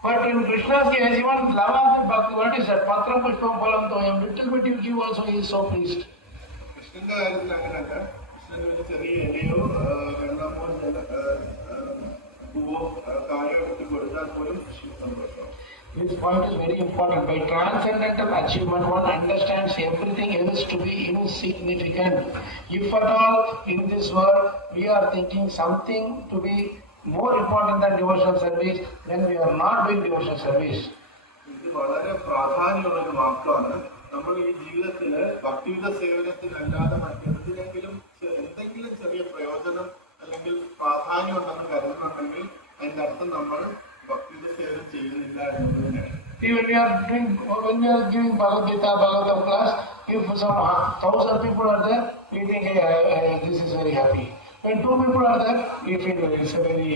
But in Krishna's case, even lava bhakti, what is that? Patra pushpam phalam toyam. Little bit you give also, he is so pleased. കൃഷ്ണന്റെ കാര്യത്തിൽ അങ്ങനെയല്ല. കൃഷ്ണന് ഒരു ചെറിയ ഇലയോ വെള്ളമോ പൂവോ കായോ എടുത്ത് കൊടുത്താൽ പോലും സന്തോഷം. This point is very important. By transcendental achievement, one understands everything else to be insignificant. If at all in this world we are thinking something to be more important than devotional service, then we are not doing devotional service. ഇത് വളരെ പ്രാധാന്യമുള്ള ഒരു വാക്കാണ്. നമ്മൾ ഈ ജീവിതത്തില് ഭക്തിയുത സേവനത്തിനല്ലാതെ മറ്റെന്തിനെങ്കിലും എന്തെങ്കിലും ചെറിയ പ്രയോജനം അല്ലെങ്കിൽ പ്രാധാന്യം ഉണ്ടെന്ന് കരുതുന്നുണ്ടെങ്കിൽ അതിന്റെ അർത്ഥം നമ്മൾ ഭക്തിയുത സേവനം ചെയ്യുന്നില്ല എന്നത് തന്നെയാണ്. When we are giving Bhagavad Gita, Bhagavatam class, if some 1,000 people are there, we think, hey, this is very happy. When 2 people are there, we feel it's a very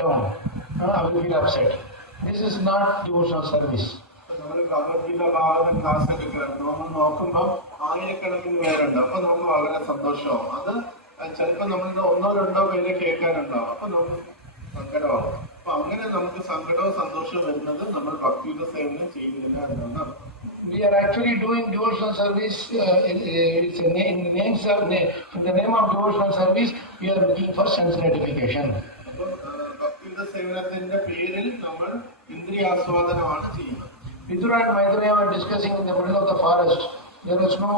down. We feel upset. This is not devotional service. നമ്മൾ ഭഗവത്ഗീത ഭാഗവതം ക്ലാസ് ഒക്കെ നമ്മൾ നോക്കുമ്പോൾ ആയിരക്കണക്കിന് പേരുണ്ട്. അപ്പൊ നമുക്ക് വളരെ സന്തോഷമാവും. അത് ചിലപ്പോൾ നമ്മളുടെ 1-2 പേരെ കേൾക്കാനുണ്ടാവും. അപ്പൊ നമുക്ക് സങ്കടമാവും. അപ്പൊ അങ്ങനെ നമുക്ക് സങ്കടവും സന്തോഷവും വരുന്നത് നമ്മൾ ഭക്തിയുടെ സേവനം ചെയ്യുന്നില്ല എന്നാണ്. We are actually doing devotional service. It's in the name of devotional service, we are looking for sense gratification. അപ്പൊ ഭക്തിയുടെ സേവനത്തിന്റെ പേരിൽ നമ്മൾ ഇന്ദ്രിയാസ്വാദനമാണ് ചെയ്യുന്നത്. Vidura and Maitreya were discussing in the middle of the forest. There was no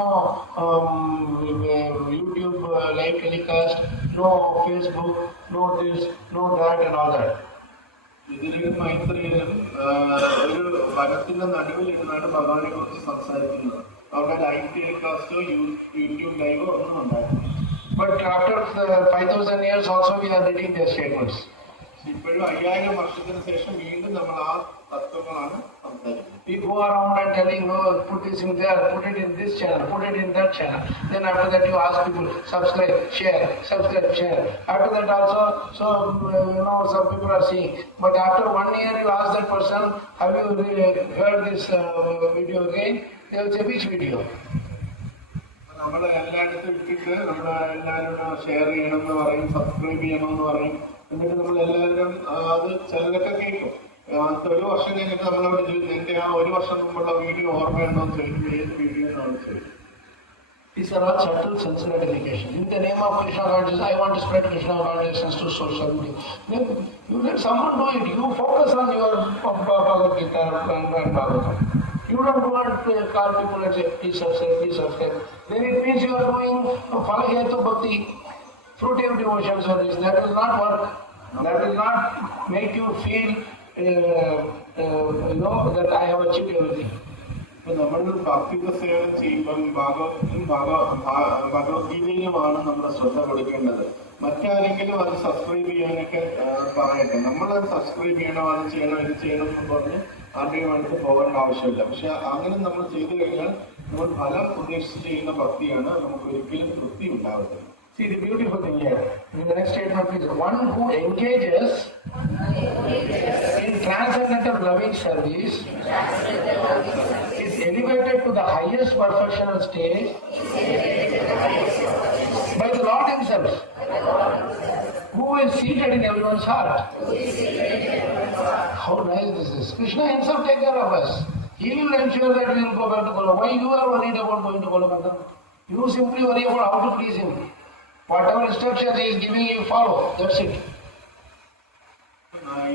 YouTube live telecast, no Facebook, no this, no that and all that. ഇതിലും മൈത്രിയിലും ഒരു വനത്തിന്റെ നടുവിൽ ഇരുന്നാണ് ഭഗവാനെ കുറിച്ച് സംസാരിക്കുന്നത്. അവിടെ ലൈവ് ടെലികാസ്റ്റോ യൂട്യൂബ് ലൈവോ ഒന്നും ഉണ്ടായിരുന്നു. But after 5,000 years also we are reading their statements. ഇപ്പോഴും 5000 വർഷത്തിന് ശേഷം വീണ്ടും നമ്മൾ ആ തത്വങ്ങളാണ് സംസാരിക്കുന്നത്. We go around and telling, no, put this in there, put it in this channel, put it in that channel. Then after that you ask people, subscribe, share. After that also, some people are seeing. But after 1 year you ask that person, have you heard this video again? They will say, which video? നമ്മൾ എല്ലായിടത്തും ഇട്ടിട്ട് നമ്മൾ എല്ലാവരും ഷെയർ ചെയ്യണമെന്ന് പറയും, സബ്സ്ക്രൈബ് ചെയ്യണമെന്ന് പറയും. എന്നിട്ട് നമ്മൾ എല്ലാവരും അത് ചിലരൊക്കെ കേൾക്കും. ഒരു വർഷം കഴിഞ്ഞിട്ട് നമ്മളോട് എന്റെ ആ ഒരു വർഷം മുമ്പുള്ള വീഡിയോ ഓർമ്മയുണ്ടോ എന്ന് ചോദിക്കും. ഏത് വീഡിയോ എന്നാണ് ചോദിക്കും. These are all subtle sense gratification. In the name of Krishna consciousness, I want to spread Krishna consciousness to social media. Then you let someone do it. You focus on your Bhagavad Gita and Bhagavatam. You don't want to call people and say, please subscribe, please subscribe. Then it means you are doing Phalaheta Bhakti, fruitive devotion service. That will not work. That will not make you feel, that I have achieved everything. ഇപ്പൊ നമ്മൾ ഭക്തിയുടെ സേവനം ചെയ്യുമ്പോൾ ഭഗവത്ഗീതയിലുമാണ് നമ്മുടെ ശ്രദ്ധ കൊടുക്കേണ്ടത്. മറ്റാരെങ്കിലും അത് സബ്സ്ക്രൈബ് ചെയ്യാനൊക്കെ പറയട്ടെ. നമ്മളത് സബ്സ്ക്രൈബ് ചെയ്യണം, അത് ചെയ്യണം, ഇത് ചെയ്യണം എന്ന് പറഞ്ഞ് ആരുടെയും അടുത്ത് പോകേണ്ട ആവശ്യമില്ല. പക്ഷെ അങ്ങനെ നമ്മൾ ചെയ്തു കഴിഞ്ഞാൽ നമ്മൾ ഫലം ഉദ്ദേശിച്ച് ചെയ്യുന്ന ഭക്തിയാണ്. നമുക്ക് ഒരിക്കലും തൃപ്തി ഉണ്ടാവത്തില്ല. See the beautiful thing here. In the next statement, please. One who engages in transcendental loving service is elevated to the highest perfectional stage by the Lord Himself, who is seated in everyone's heart. How nice this is. Krishna Himself take care of us. He will ensure that we will go back to Golokam. Why you are worried about going to Golokam? You simply worry about how to please Him. Whatever instructions He is giving, you follow. That's it.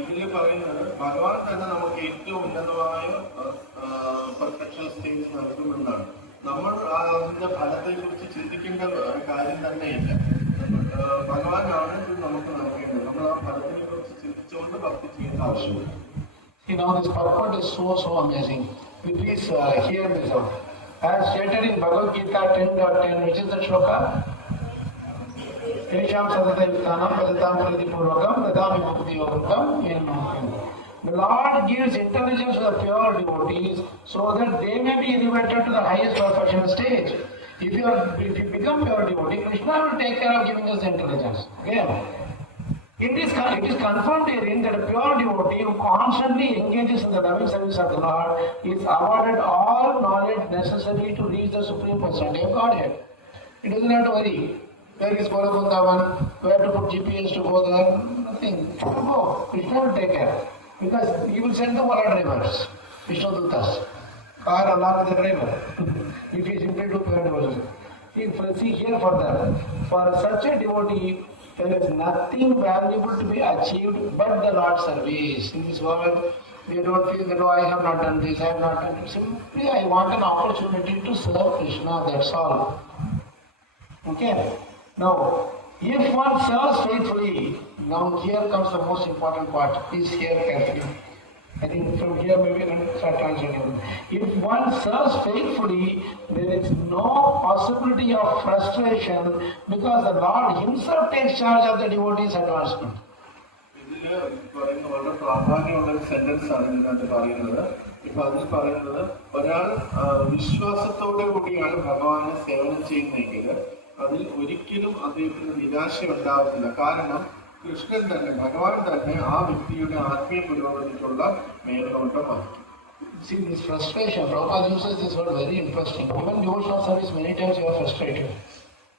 ഇതിൽ പറയുന്നത് ഭഗവാൻ തന്നെ നമുക്ക് ഏറ്റവും ഉന്നതമായ perfection stage നൽകുമെന്നാണ്. നമ്മൾ അതിന്റെ ഫലത്തെ കുറിച്ച് ചിന്തിക്കേണ്ട കാര്യം തന്നെയില്ല. ഭഗവാനാണ് ഇത് നമുക്ക് നൽകേണ്ടത്. നമ്മൾ ആ ഫലത്തിനെ കുറിച്ച് ചിന്തിച്ചുകൊണ്ട് ഭക്തി ചെയ്യേണ്ട ആവശ്യമില്ല. Now this purport is so amazing. Please hear this out. As stated in Bhagavad Gita 10.10, which is the shloka? Tesham sadata yuktanam padatam pradipurvakam dadami mukti yogam. The Lord gives intelligence to the pure devotees so that they may be elevated to the highest perfectional stage. If you become pure devotee, Krishna will take care of giving us intelligence. Okay? It is confirmed herein that a pure devotee who constantly engages in the loving service of the Lord is awarded all knowledge necessary to reach the Supreme Personality of Godhead. He doesn't have to worry. Where is Golokam? Where to put GPS to go there? Nothing. Go. Krishna will take care. Because He will send the Ola drivers, Vishnu Dutas. Car along with the driver. If He simply do pure devotion. See here further. For such a devotee, there is nothing valuable to be achieved but the Lord's service. In this world, they don't feel that, I have not done this, I have not done this. Simply, I want an opportunity to serve Krishna, that's all. Okay? Now, if one serves faithfully, now here comes the most important part. Please hear carefully. I think from here maybe I can start translating. If one serves faithfully, there is no possibility of frustration because the Lord Himself takes charge of the devotee's advancement. ഇതില് പറയുന്ന വളരെ പ്രാധാന്യമുള്ള ഒരു സെന്റൻസ് ആണ് ഇതിനകത്ത് പറയുന്നത്. ഇപ്പൊ അതിൽ പറയുന്നത് ഒരാൾ വിശ്വാസത്തോടു കൂടിയാണ് ഭഗവാനെ സേവനം ചെയ്യുന്നതെങ്കിൽ അതിൽ ഒരിക്കലും അദ്ദേഹത്തിന് നിരാശ ഉണ്ടാവത്തില്ല. കാരണം കൃഷ്ണൻ തന്നെ, ഭഗവാൻ തന്നെ ആ വ്യക്തിയുടെ ആത്മീയ പുരോഗതിക്കുള്ള മേൽനോട്ടം വഹിക്കും. See this frustration, Prabhupada uses this word very interesting. Even devotional service many times you are frustrated.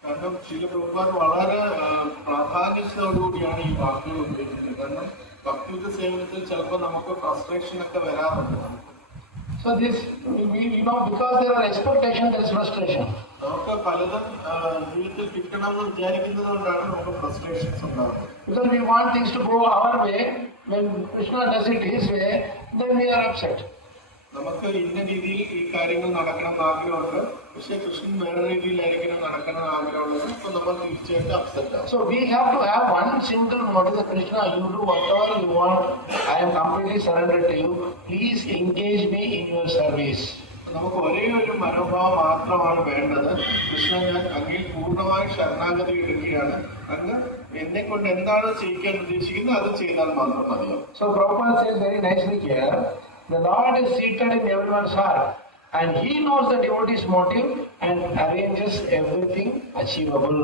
കാരണം ചില പ്രഭുപാദ് വളരെ പ്രാധാന്യത്തോടുകൂടിയാണ് ഈ വാക്കുകൾ ഉപയോഗിക്കുന്നത്. കാരണം ഭക്തിയുടെ സേവനത്തിൽ ചിലപ്പോൾ നമുക്ക് ഫ്രസ്ട്രേഷൻ ഒക്കെ വരാറുണ്ട്. So this, because there are expectations, there is frustration. നമുക്ക് പലതും ജീവിതത്തിൽ കിട്ടണമെന്ന് വിചാരിക്കുന്നത് കൊണ്ടാണ് നമുക്ക് ഫ്രസ്ട്രേഷൻസ് ഉണ്ടാകുന്നത്. Because we want things to go our way, when Krishna does it His way, then we are upset. നമുക്ക് ഇന്ന രീതിയിൽ ഈ കാര്യങ്ങൾ നടക്കണം എന്ന് ആഗ്രഹമുണ്ട്, പക്ഷെ കൃഷ്ണൻ വേറെ രീതിയിലായിരിക്കണം നടക്കണം എന്ന് ആഗ്രഹമുള്ളത്. അപ്പൊ നമ്മൾ തീർച്ചയായിട്ടും അപ്സെറ്റ് ആവും. So we have to have one single motive: Krishna, you do whatever you want. I am completely surrendered to you. Please engage me in your service. നമുക്ക് ഒരേ ഒരു മനോഭാവം മാത്രമാണ് വേണ്ടത്. കൃഷ്ണൻ, ഞാൻ അങ്ങിൽ പൂർണ്ണമായി ശരണാഗതി ഇടുകയാണ്. അങ്ങ് എന്നെ കൊണ്ട് എന്താണ് ചെയ്യിക്കാൻ ഉദ്ദേശിക്കുന്നത് അത് ചെയ്താൽ മാത്രം മതിയാവും. So Prabhupada says very nicely here, the Lord is seated in everyone's heart and He knows the devotee's motive and arranges everything achievable.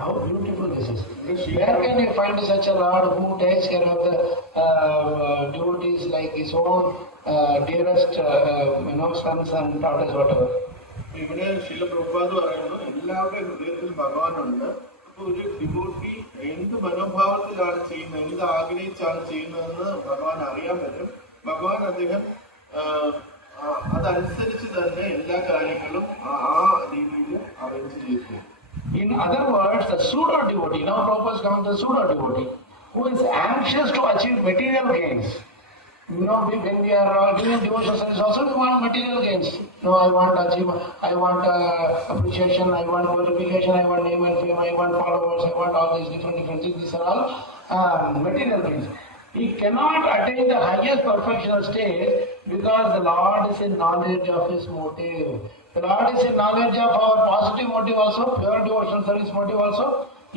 How beautiful this is. Where can you find such a Lord who takes care of the devotees like His own dearest sons and daughters, whatever? ഇവിടെ ശില പ്രഭുപാദ് പറയുന്നു എല്ലാവരുടെ ഹൃദയത്തിൽ ഭഗവാനുണ്ട്. അപ്പൊ ഒരു ഡിവോട്ടി എന്ത് മനോഭാവത്തിലാണ് ചെയ്യുന്നത്, എന്ത് ആഗ്രഹിച്ചാണ് ചെയ്യുന്നതെന്ന് ഭഗവാൻ അറിയാൻ പറ്റും. ഭഗവാൻ അദ്ദേഹം അതനുസരിച്ച് തന്നെ എല്ലാ കാര്യങ്ങളും ആ രീതിയിൽ അറേഞ്ച് ചെയ്തു. In other words, the pseudo devotee, now Prabhupada comes to the pseudo devotee, who is anxious to achieve material gains. You know, when we are doing devotional service, also we want material gains. No, I want achievement, I want appreciation, I want glorification, I want name and fame, I want followers, I want all these different things. These are all material things. He cannot attain the highest perfectional state because the Lord is in knowledge of his motive. The Lord is in knowledge of our positive motive also, pure devotional service motive also.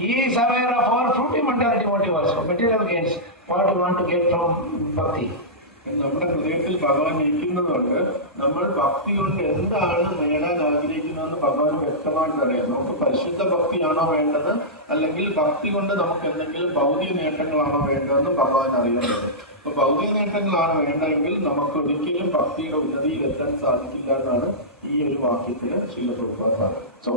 He is aware of our fruitive mentality motive also, material gains, what we want to get from bhakti. നമ്മുടെ ഹൃദയത്തിൽ ഭഗവാൻ ഇരിക്കുന്നതുകൊണ്ട് നമ്മൾ ഭക്തി കൊണ്ട് എന്താണ് നേടാൻ ആഗ്രഹിക്കുന്നതെന്ന് ഭഗവാൻ വ്യക്തമായിട്ട് അറിയാം. നമുക്ക് പരിശുദ്ധ ഭക്തിയാണോ വേണ്ടത്, അല്ലെങ്കിൽ ഭക്തി കൊണ്ട് നമുക്ക് എന്തെങ്കിലും ഭൗതിക നേട്ടങ്ങളാണോ വേണ്ടതെന്ന് ഭഗവാൻ അറിയേണ്ടത്. അപ്പൊ ഭൗതിക നേട്ടങ്ങളാണ് വേണ്ടതെങ്കിൽ നമുക്ക് ഒരിക്കലും ഭക്തിയുടെ ഉന്നതിയിൽ എത്താൻ സാധിക്കില്ല എന്നാണ് ഈ ഒരു വാക്യത്തിന് ശീല പ്രഭുപാദ് പറയുന്നത്. So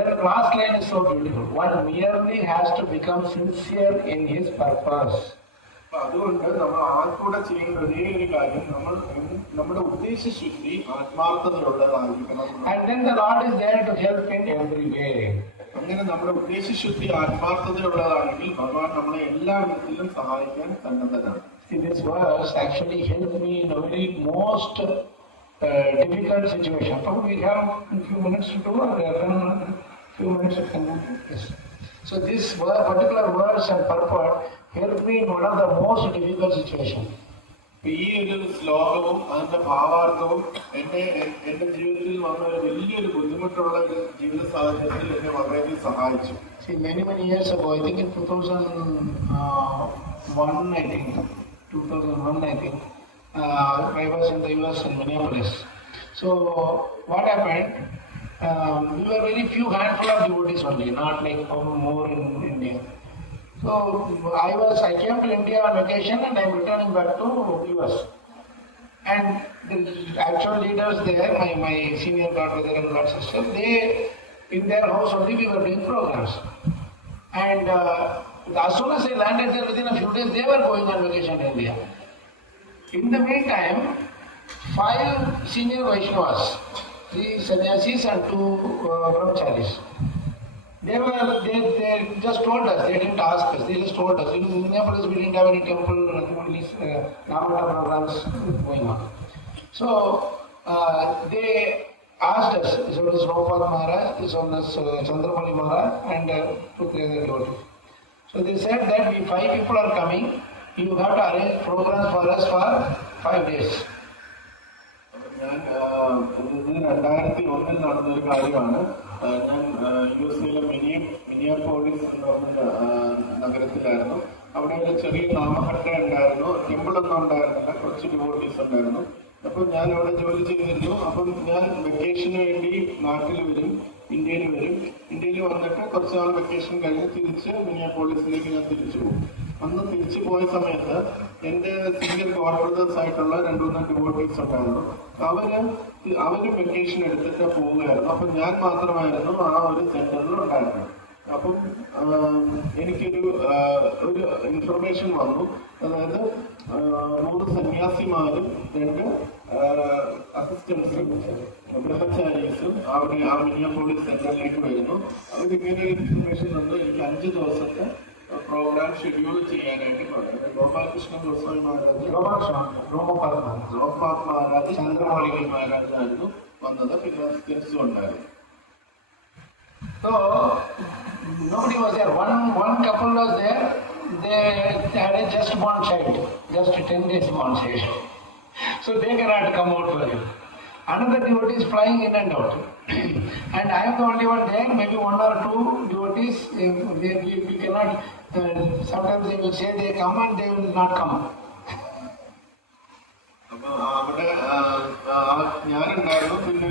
the last line is so beautiful. One merely has to become sincere in his purpose. അതുകൊണ്ട് നമ്മൾ ആർക്കൂടെ ചെയ്യേണ്ട ഒരേ ഒരു കാര്യം, നമ്മുടെ ഉദ്ദേശശുദ്ധി ആത്മാർത്ഥതയുള്ളതായിരിക്കണം. And then the Lord is there to help in every way. അങ്ങനെ നമ്മുടെ ഉദ്ദേശശുദ്ധി ആത്മാർത്ഥതയുള്ളതാണെങ്കിൽ ഭഗവാൻ നമ്മളെ എല്ലാ വിധത്തിലും സഹായിക്കാൻ സന്നദ്ധനാണ്. See, this verse actually helped me in a very most difficult situation. Probably we have a few minutes to do, or few minutes to conclude this. So this particular verse and purport helped me in one of the most difficult situations. ഈ ഒരു ശ്ലോകവും അതിന്റെ ഭാവാർത്ഥവും എന്റെ ജീവിതത്തിൽ വന്ന ഒരു വലിയൊരു ബുദ്ധിമുട്ടുള്ള ഒരു ജീവിത സാഹചര്യത്തിൽ എന്നെ വളരെയധികം സഹായിച്ചു. See, many years ago, I think in 2001, I think, I was in the US in Minneapolis. So what happened? We were very few handful of devotees only, not like more in India. So I came to India on vacation and I'm returning back to US. And the actual leaders there, my senior godbrother and god sister, they, in their house only we were doing programs. And as soon as I landed there, within a few days, they were going on vacation to India. In the meantime, 5 senior Vaishnavas, 3 sannyasis and 2 brahmacharis, they just told us, they didn't ask us, they just told us. In Minneapolis we didn't have any temple, only Namata programs going on. So they asked us, this one is Prabhupada Maharaj, this one is Chandramali Maharaj, and 2 other devotees. So they said that we 5 people are coming, you have to arrange programs for us for 5 days. ഞാൻ 2001 നടന്നൊരു കാര്യമാണ്. ഞാൻ USA Minneapolis എന്ന് പറഞ്ഞ നഗരത്തിലായിരുന്നു. അവിടെ ഒരു ചെറിയ നാമകട്ട ഉണ്ടായിരുന്നു, ടെമ്പിളൊന്നും ഉണ്ടായിരുന്നില്ല, കുറച്ച് ഡിവോട്ടീസ് ഉണ്ടായിരുന്നു. അപ്പം ഞാൻ അവിടെ ജോലി ചെയ്തിരുന്നു. അപ്പം ഞാൻ വെക്കേഷന് വേണ്ടി നാട്ടിൽ വരും, ഇന്ത്യയിൽ വരും. ഇന്ത്യയിൽ വന്നിട്ട് കുറച്ച് നാൾ വെക്കേഷൻ കഴിഞ്ഞ് തിരിച്ച് മിനിയാപോളിസിലേക്ക് ഞാൻ തിരിച്ചു പോകും. അന്ന് തിരിച്ചു പോയ സമയത്ത് എൻ്റെ സീനിയർ ഗോഡ്ബ്രദേഴ്സ് ആയിട്ടുള്ള 2-3 ഡിവോട്ടീസ് ഉണ്ടായിരുന്നു. അവര് വെക്കേഷൻ എടുത്തിട്ട് പോവുകയായിരുന്നു. അപ്പം ഞാൻ മാത്രമായിരുന്നു ആ ഒരു സെന്ററിൽ ഉണ്ടായിരുന്നത്. അപ്പം എനിക്കൊരു ഇൻഫർമേഷൻ വന്നു. അതായത് 3 സന്യാസിമാരും 2 അസിസ്റ്റൻസും ബ്രഹ്മചാരീസും അവിടെ ആ മിനിയാപോളിസ് സെന്ററിലേക്ക് വരുന്നു. അവരിങ്ങനെ ഒരു ഇൻഫർമേഷൻ തന്നു. എനിക്ക് 5 ദിവസത്തെ പ്രോഗ്രാം ഷെഡ്യൂൾ ചെയ്യാനായിട്ട് പറഞ്ഞു. ഗോപാലകൃഷ്ണ ഗോസ്വാമി മഹാരാജ്, ലോക്പാത് മഹാരാജ്, ചന്ദ്രമൗലി മഹാരാജായിരുന്നു വന്നത്. പിന്നെ അസിസ്റ്റൻസും ഉണ്ടായിരുന്നു. So nobody was there. One couple was there. They had a just born child, just 10 days born child. So they cannot come out for him. Another devotee is flying in and out. And I am the only one there, maybe 1 or 2 devotees, we cannot, sometimes they will say they come and they will not come. അപ്പൊ അവിടെ ഞാനുണ്ടായിരുന്നു. പിന്നെ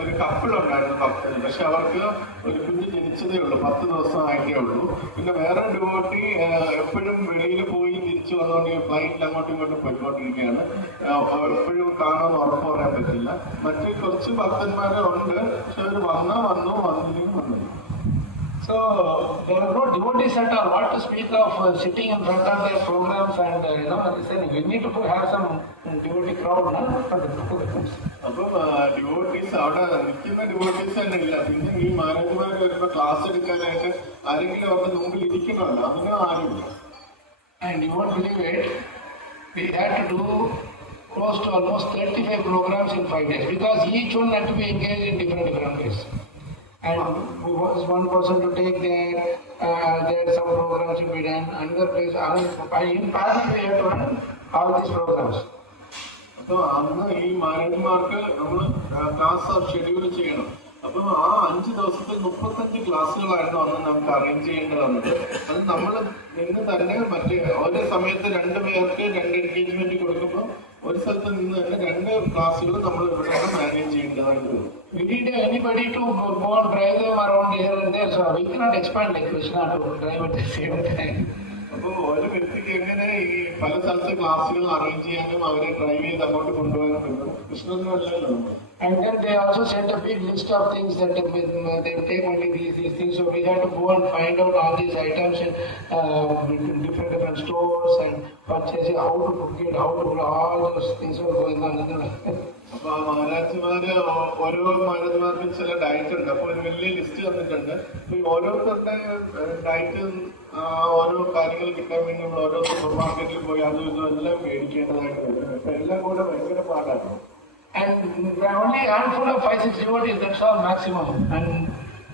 ഒരു കപ്പിൾ ഉണ്ടായിരുന്നു ഭക്തന്. പക്ഷെ അവർക്ക് ഒരു കുഞ്ഞ് ജനിച്ചതേ ഉള്ളൂ, 10 ദിവസം ആയിട്ടേ ഉള്ളൂ. പിന്നെ വേറെ ഡിവോട്ടി എപ്പോഴും വെളിയിൽ പോയി തിരിച്ചു വന്നുകൊണ്ട് ഫ്ലൈറ്റിൽ അങ്ങോട്ടും ഇങ്ങോട്ടും പോയിക്കൊണ്ടിരിക്കുകയാണ്. എപ്പോഴും കാണുമെന്ന് ഉറപ്പ് പറയാൻ പറ്റില്ല. മറ്റ് കുറച്ച് ഭക്തന്മാരെ ഉണ്ട്, പക്ഷെ അവർ വന്നു വന്നില്ലെങ്കിൽ വന്നു. So there are no devotees at all. What to speak of sitting in front of their programs and we need to have some devotee crowd for the programs. അപ്പം ഡിവോട്ടീസ് അവിടെ നിൽക്കുന്ന ഡിവോട്ടീസ് തന്നെ ഇല്ല. പിന്നെ ഈ മാനേജർമാർ വരുമ്പോൾ ക്ലാസ് എടുക്കാനായിട്ട് ആരെങ്കിലും അവരുടെ മുമ്പിൽ ഇരിക്കണമല്ലോ, അങ്ങനെ ആരുമില്ല. And you won't believe it, we had to do close to almost 35 programs in 5 days because each one had to be engaged in different ways. And we was one person to take there some programs to be done, another place, in parallel we had to run all these programs. അപ്പൊ അന്ന് ഈ മാനേജർമാർക്ക് നമ്മൾ class schedule ചെയ്യണം. അപ്പം ആ 5 ദിവസത്തിൽ 35 ക്ലാസ്സുകളായിരുന്നു അന്ന് നമുക്ക് അറേഞ്ച് ചെയ്യേണ്ടി വന്നത്. അത് നമ്മൾ നിന്ന് തന്നെ മറ്റേ ഒരേ സമയത്ത് 2 പേർക്ക് 2 എൻഗേജ്മെന്റ് കൊടുക്കുമ്പോൾ ഒരു സ്ഥലത്ത് നിന്ന് തന്നെ 2 ക്ലാസ്സുകൾ നമ്മൾ ഇവിടെ മാനേജ് ചെയ്യേണ്ടതായിട്ട് വരും. We need anybody to go and drive them around here and there, so we cannot expand like Kṛṣṇa to drive at the same time. അപ്പോൾ ഒരു വ്യക്തിക്ക് എങ്ങനെ ഈ പല സ്ഥലത്ത് ക്ലാസ്സുകൾ അറേഞ്ച് ചെയ്യാനും അവരെ ഡ്രൈവ് ചെയ്ത് അങ്ങോട്ട് കൊണ്ടുപോകാനും പറ്റും? കൃഷ്ണനല്ലല്ലോ. And then they also sent a big list of things that they take only these things. So we had to go and find out all these items in different stores and purchase how to cook it, how to do all those things were going on. അപ്പൊ ആ മഹാരാജന്മാര് ഓരോ മഹാരാജന്മാർക്കും ചില ഡയറ്റ് ഉണ്ട്. അപ്പൊ ഒരു വലിയ ലിസ്റ്റ് തന്നിട്ടുണ്ട്. അപ്പൊ ഈ ഓരോരുത്തരുടെ ഡയറ്റ് ഓരോ കാര്യങ്ങൾ കിട്ടാൻ വേണ്ടി നമ്മൾ ഓരോ സൂപ്പർ മാർക്കറ്റിൽ പോയി അതും ഇതും എല്ലാം മേടിക്കേണ്ടതായിട്ട് വരും. അപ്പൊ എല്ലാം കൂടെ ഭയങ്കര പാടാണ്. And there are only a handful of 5-6 devotees, that's all maximum. And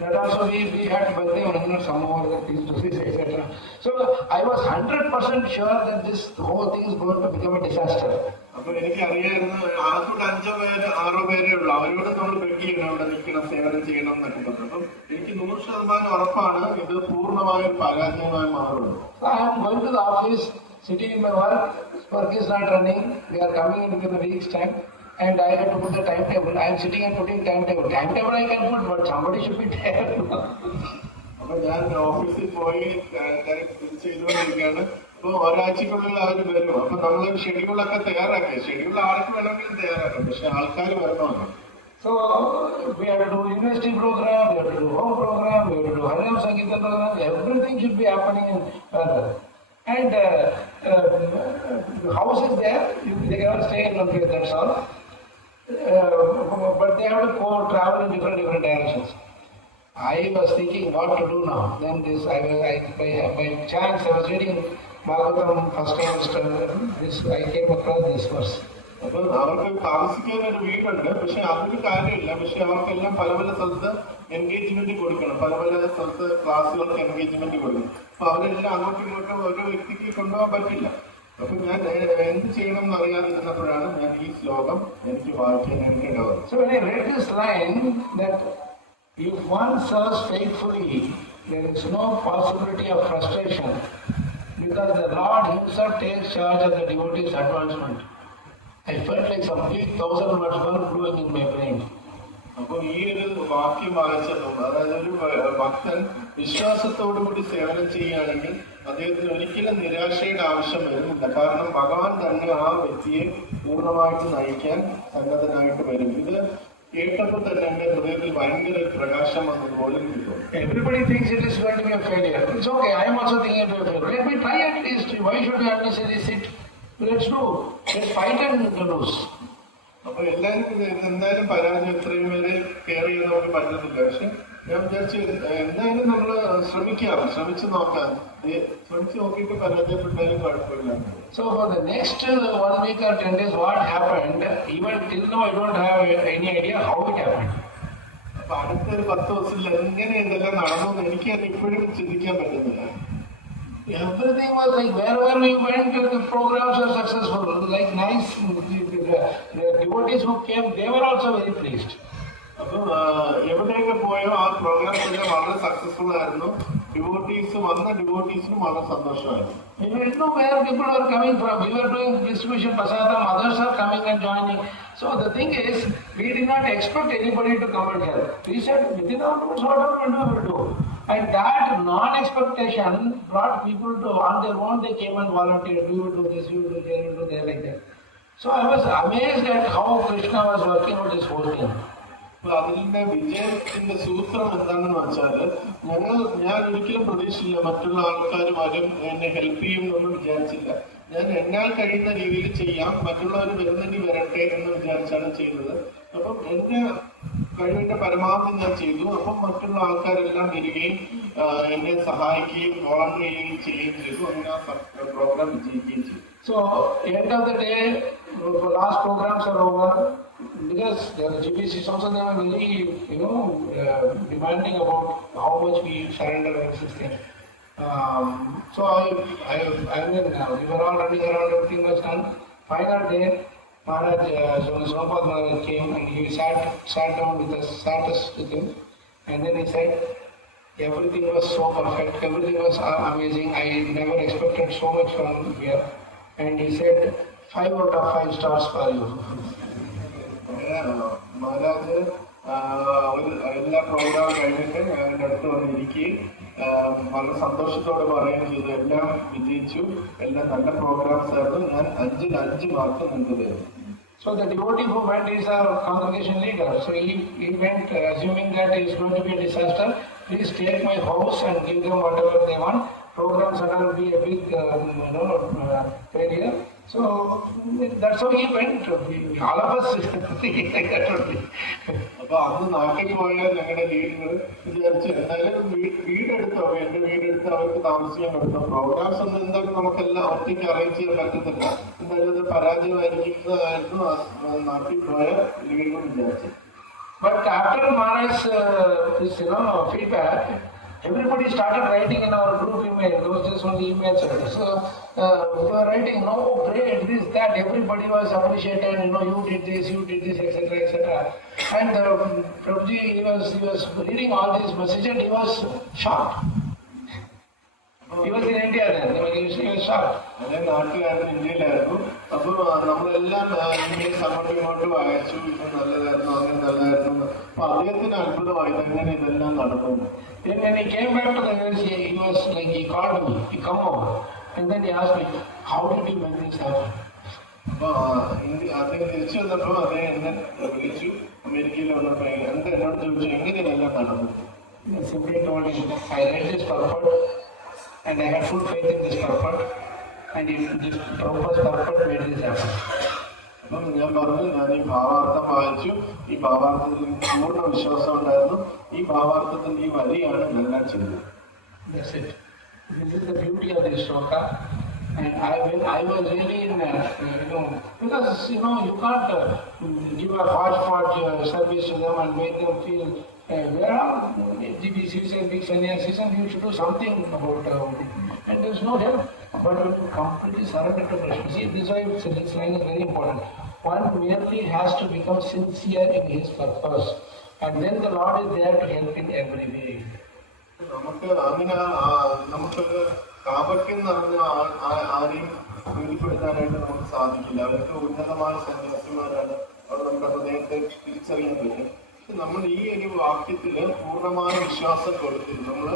that also we had to buy them some more things to see, etc. So I was 100% sure that this whole thing is going to become a disaster. അപ്പൊ എനിക്ക് അറിയായിരുന്നു ആദ്യം 5 പേര് 6 പേരേ ഉള്ളൂ. അവരോട് നമ്മൾ ബെഗ് ചെയ്യണം, അവിടെ നിൽക്കണം, സേവനം ചെയ്യണം എന്നൊക്കെ പറഞ്ഞു. അപ്പം എനിക്ക് 100% ഉറപ്പാണ് ഇത് പൂർണ്ണമായ ഒരു പരാജയമായി മാറുള്ളൂ. I am going to the office, sitting in my work is not running, we are coming in a week's time. And I have to put the timetable. I am sitting and putting timetable. Timetable I can put, but somebody should be there. അപ്പൊ ഞാൻ ഓഫീസിൽ പോയി ചെയ്തുകൊണ്ടിരിക്കുകയാണ്. അപ്പൊ ഒരാഴ്ചക്കുള്ളിൽ അവർ വരും. അപ്പൊ നമ്മൾ ഷെഡ്യൂളൊക്കെ തയ്യാറാക്കി. ഷെഡ്യൂൾ ആർക്ക് വേണമെങ്കിലും തയ്യാറാക്കാം, പക്ഷെ ആൾക്കാർ വരണമല്ലോ. So we have to do university program, we have to do home program, we have to do Harinam Sankirtan program. Everything should be happening in further. And the house is there. They cannot stay in one place. That's all. But they have to go travel in different directions. I was thinking what to do now. Then this, by chance, I was reading Bhagavatam first time. I came across this verse. അപ്പൊ അവർക്ക് താമസിക്കാൻ ഒരു വീടുണ്ട്, പക്ഷെ അതൊരു കാര്യമില്ല. പക്ഷെ അവർക്കെല്ലാം പല പല സ്ഥലത്ത് എൻഗേജ്മെന്റ് കൊടുക്കണം, പല പല സ്ഥലത്ത് ക്ലാസ്സുകൾക്ക് എൻഗേജ്മെന്റ് കൊടുക്കണം. അപ്പൊ അവരെല്ലാം അങ്ങോട്ടും ഇങ്ങോട്ടും ഒരു വ്യക്തിക്ക് കൊണ്ടുപോകാൻ പറ്റില്ല. അപ്പൊ ഞാൻ എന്ത് ചെയ്യണം എന്ന് അറിയാതിരുന്നപ്പോഴാണ് ഞാൻ ഈ ശ്ലോകം എനിക്ക് വായിക്കാൻ ഇടവന്നത്. So when I read this line that if one serves faithfully, there is no possibility of frustration because the Lord Himself takes charge of the devotee's advancement. I felt like some big 1,000 words were flowing in my brain. അപ്പൊ ഈ ഒരു വാക്യം വായിച്ചതും, അതായത് ഒരു ഭക്തൻ വിശ്വാസത്തോടു കൂടി സേവനം ചെയ്യുകയാണെങ്കിൽ അദ്ദേഹത്തിന് ഒരിക്കലും നിരാശയുടെ ആവശ്യം വരുന്നില്ല. കാരണം ഭഗവാൻ തന്നെ ആ വ്യക്തിയെ പൂർണ്ണമായിട്ട് നയിക്കാൻ സന്നദ്ധനായിട്ട് വരും. ഇത് കേട്ടപ്പോൾ തന്നെ എന്റെ ഹൃദയത്തിൽ ഭയങ്കര പ്രകാശം വന്നതുപോലെ കിട്ടും. Everybody thinks it is going to be a failure. It's okay, I am also thinking it will be a failure. Let me try at least. Why should we unnecessarily sit? Let's do. Let's fight and lose. അപ്പൊ എല്ലാരും എന്തായാലും പരാജയം എത്രയും പേര് കെയർ ചെയ്യാൻ നമുക്ക് പറ്റുന്നില്ല. പക്ഷെ ഞാൻ വിചാരിച്ചു എന്തായാലും നമ്മൾ ശ്രമിച്ചു നോക്കാം. ശ്രമിച്ചു നോക്കിയിട്ട് പരാജയപ്പെട്ടാലും കുഴപ്പമില്ല. So for the next 1 week or 10 days, what happened? Even till now, I don't have any idea how it happened. അപ്പൊ അടുത്തൊരു 10 ദിവസത്തിൽ എങ്ങനെ ഇതെല്ലാം നടന്നു എനിക്ക് അത് ഇപ്പോഴും ചിന്തിക്കാൻ പറ്റുന്നില്ല. Everything was like wherever we went, the programs were successful. Like nice, the devotees who came, they were also very pleased. അപ്പൊ എവിടെയൊക്കെ പോയോ ആ പ്രോഗ്രാംസ് എല്ലാം വളരെ സക്സസ്ഫുൾ ആയിരുന്നു. ഡിവോട്ടീസ് വന്ന ഡിവോട്ടീസിനും വളരെ സന്തോഷമായിരുന്നു. We didn't know where people were coming from. We were doing distribution prasadam, others are coming and joining. So the thing is, we did not expect anybody to come and help. We said, within our means, whatever we do, we'll do. And that non-expectation brought people to, on their own, they came and volunteered. We will do this, we will do that, we will do that, like that. So I was amazed at how Kṛṣṇa was working out this whole thing. അതിന്റെ വിജയത്തിന്റെ സൂത്രം എന്താണെന്ന് വെച്ചാല് ഞാൻ ഒരിക്കലും പ്രതീക്ഷിച്ചില്ല മറ്റുള്ള ആൾക്കാർ വരും എന്നെ ഹെൽപ്പ് ചെയ്യും എന്നൊന്നും വിചാരിച്ചില്ല. ഞാൻ എന്നാൽ കഴിയുന്ന രീതിയിൽ ചെയ്യാം, മറ്റുള്ളവർ വരുന്നെങ്കിൽ വരട്ടെ എന്ന് വിചാരിച്ചാണ് ചെയ്തത്. അപ്പം എന്റെ കഴിവിന്റെ പരമാവധി ഞാൻ ചെയ്തു. അപ്പം മറ്റുള്ള ആൾക്കാരെല്ലാം വരികയും എന്നെ സഹായിക്കുകയും വോളണ്ടിയർ ചെയ്യുകയും ചെയ്തു. അങ്ങനെ ആ പ്രോഗ്രാം വിജയിക്കുകയും ചെയ്തു. So end of the day, the last programs are over. Because the GBCs also, they were very, demanding about how much we surrender and everything. So I mean, we were all running around, everything was done. Final day, Maharaj, Sonapad Maharaj came and he sat down with us, sat us with him, and then he said, everything was so perfect, everything was amazing. I never expected so much from here. And he said, 5 out of 5 stars for you. Maharaj എല്ലാ പ്രോഗ്രാം കഴിഞ്ഞിട്ട് ഞങ്ങളുടെ അടുത്ത് വന്നിരിക്കുകയും വളരെ സന്തോഷത്തോടെ പറയുകയും ചെയ്തു, എല്ലാം വിജയിച്ചു, എല്ലാം നല്ല പ്രോഗ്രാംസ് ആയിരുന്നു, ഞാൻ 5-ൽ 5 മാർക്ക് നിങ്ങൾക്ക്. So the devotee who went is our congregation leader. So he went assuming that it is going to be a disaster. Please take my house and give them whatever they want. Programs are going to be a big failure. So that's how he went. All of us thinking like that only. അപ്പൊ അന്ന് നാട്ടിൽ പോയ ഞങ്ങളുടെ ലീഡർ വിചാരിച്ചു എന്നാലും വീടെടുത്തോ, എന്റെ വീടെടുത്ത് അവർക്ക് താമസിക്കാൻ പറ്റും. പ്രോഗ്രാംസ് ഒന്നും എന്തായാലും നമുക്കെല്ലാം ഒറ്റയ്ക്ക് അറേഞ്ച് ചെയ്യാൻ പറ്റത്തില്ല, എന്തായാലും അത് പരാജയമായിരിക്കുന്നതായിരുന്നു നാട്ടിൽ പോയ ലീഡർ വിചാരിച്ചു. But after Maharaj's feedback, everybody started writing in our group email. Those days only emails. So we were writing, no, great, this, that. Everybody was appreciated. You did this, etc., etc. And Prabhuji, he was reading all these messages and he was shocked. He was in India then. He was shocked. അതെ, നാട്ടിലായിരുന്നു, ഇന്ത്യയിലായിരുന്നു. അപ്പൊ നമ്മളെല്ലാം ഇമെയിൽസ് അങ്ങോട്ടും ഇങ്ങോട്ടും അയച്ചു, ഇത് നല്ലതായിരുന്നു, അങ്ങനെ നല്ലതായിരുന്നു. അപ്പൊ അദ്ദേഹത്തിന് അത്ഭുതമായി എങ്ങനെ ഇതെല്ലാം നടക്കുന്നു. Then when he came back to the US, he was like, he called me, he come over, and then he asked me, how did you make this happen? അപ്പൊ അദ്ദേഹം തിരിച്ചു വന്നപ്പോ അദ്ദേഹം എന്നെ വിളിച്ചു, അമേരിക്കയിൽ വന്നപ്പോ എന്നോട് ചോദിച്ചു എങ്ങനെയെല്ലാം നടന്നു. I simply told him, I read this purport and I had full faith in this purport, and if this Prabhu's purport made this happen. അപ്പം ഞാൻ പറഞ്ഞു, ഞാൻ ഈ ഭാവാർത്ഥം വായിച്ചു, ഈ ഭാവാർത്ഥത്തിൽ പൂർണ്ണ വിശ്വാസം ഉണ്ടായിരുന്നു, ഈ ഭാവാർത്ഥത്തിൽ ഈ വരിയാണ് എല്ലാം ചെയ്തത്. That's it. This is the beauty of this shloka. And I was really in, because you can't give a hodgepodge service to them and make them feel where are GBCs and big sannyasis, and you should do something about it. And there's no help. But when you completely surrender to Krishna, see, this is why this line is very important. One merely has to become sincere in his purpose, and then the Lord is there to help in every way. നമുക്ക് അങ്ങനെ നമുക്കൊരു കാപട്യം നിറഞ്ഞ ആരെയും പ്രീതിപ്പെടുത്താനായിട്ട് നമുക്ക് സാധിക്കില്ല. അവർക്ക് ഉന്നതമായ സന്യാസിമാരാണ്, അവർ നമ്മുടെ ഹൃദയത്തെ തിരിച്ചറിയാൻ പറ്റും. നമ്മൾ ഈ ഒരു വാക്യത്തില് പൂർണ്ണമായ വിശ്വാസം കൊടുത്തിട്ട് നമ്മൾ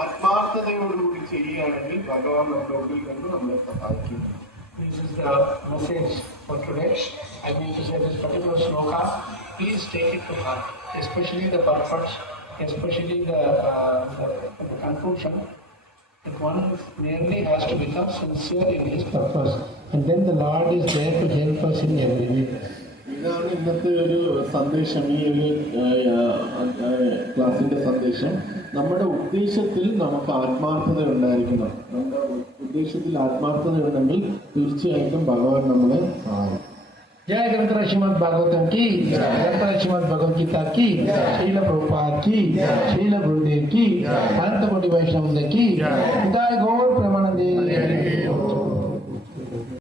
ആത്മാർത്ഥതയോടുകൂടി ചെയ്യുകയാണെങ്കിൽ ഭഗവാൻ നമ്മുടെ ഉള്ളിൽ കൊണ്ട് നമ്മളെ സഹായിക്കും. This is the message for today. I mean to say this particular shloka, please take it to heart, especially the purpose, especially the conclusion, that one merely has to become sincere in his purpose, and then the Lord is there to help us in every way. ഇതാണ് ഇന്നത്തെ ഒരു സന്ദേശം, ഈ ഒരു ക്ലാസിന്റെ സന്ദേശം. നമ്മുടെ ഉദ്ദേശത്തിൽ നമുക്ക് ആത്മാർത്ഥത ഉണ്ടായിരിക്കണം. നമ്മുടെ ഉദ്ദേശത്തിൽ ആത്മാർത്ഥത ഉണ്ടെങ്കിൽ തീർച്ചയായിട്ടും ഭഗവാൻ നമ്മളെ സഹായിക്കും. जय ग्रंथ श्रीमद् भागवतम की, ग्रंथ श्रीमद् भगवद गीता की, श्रील प्रभुपाद की, श्रील गुरुदेव की, अनंत कोटि वैष्णव की, गौर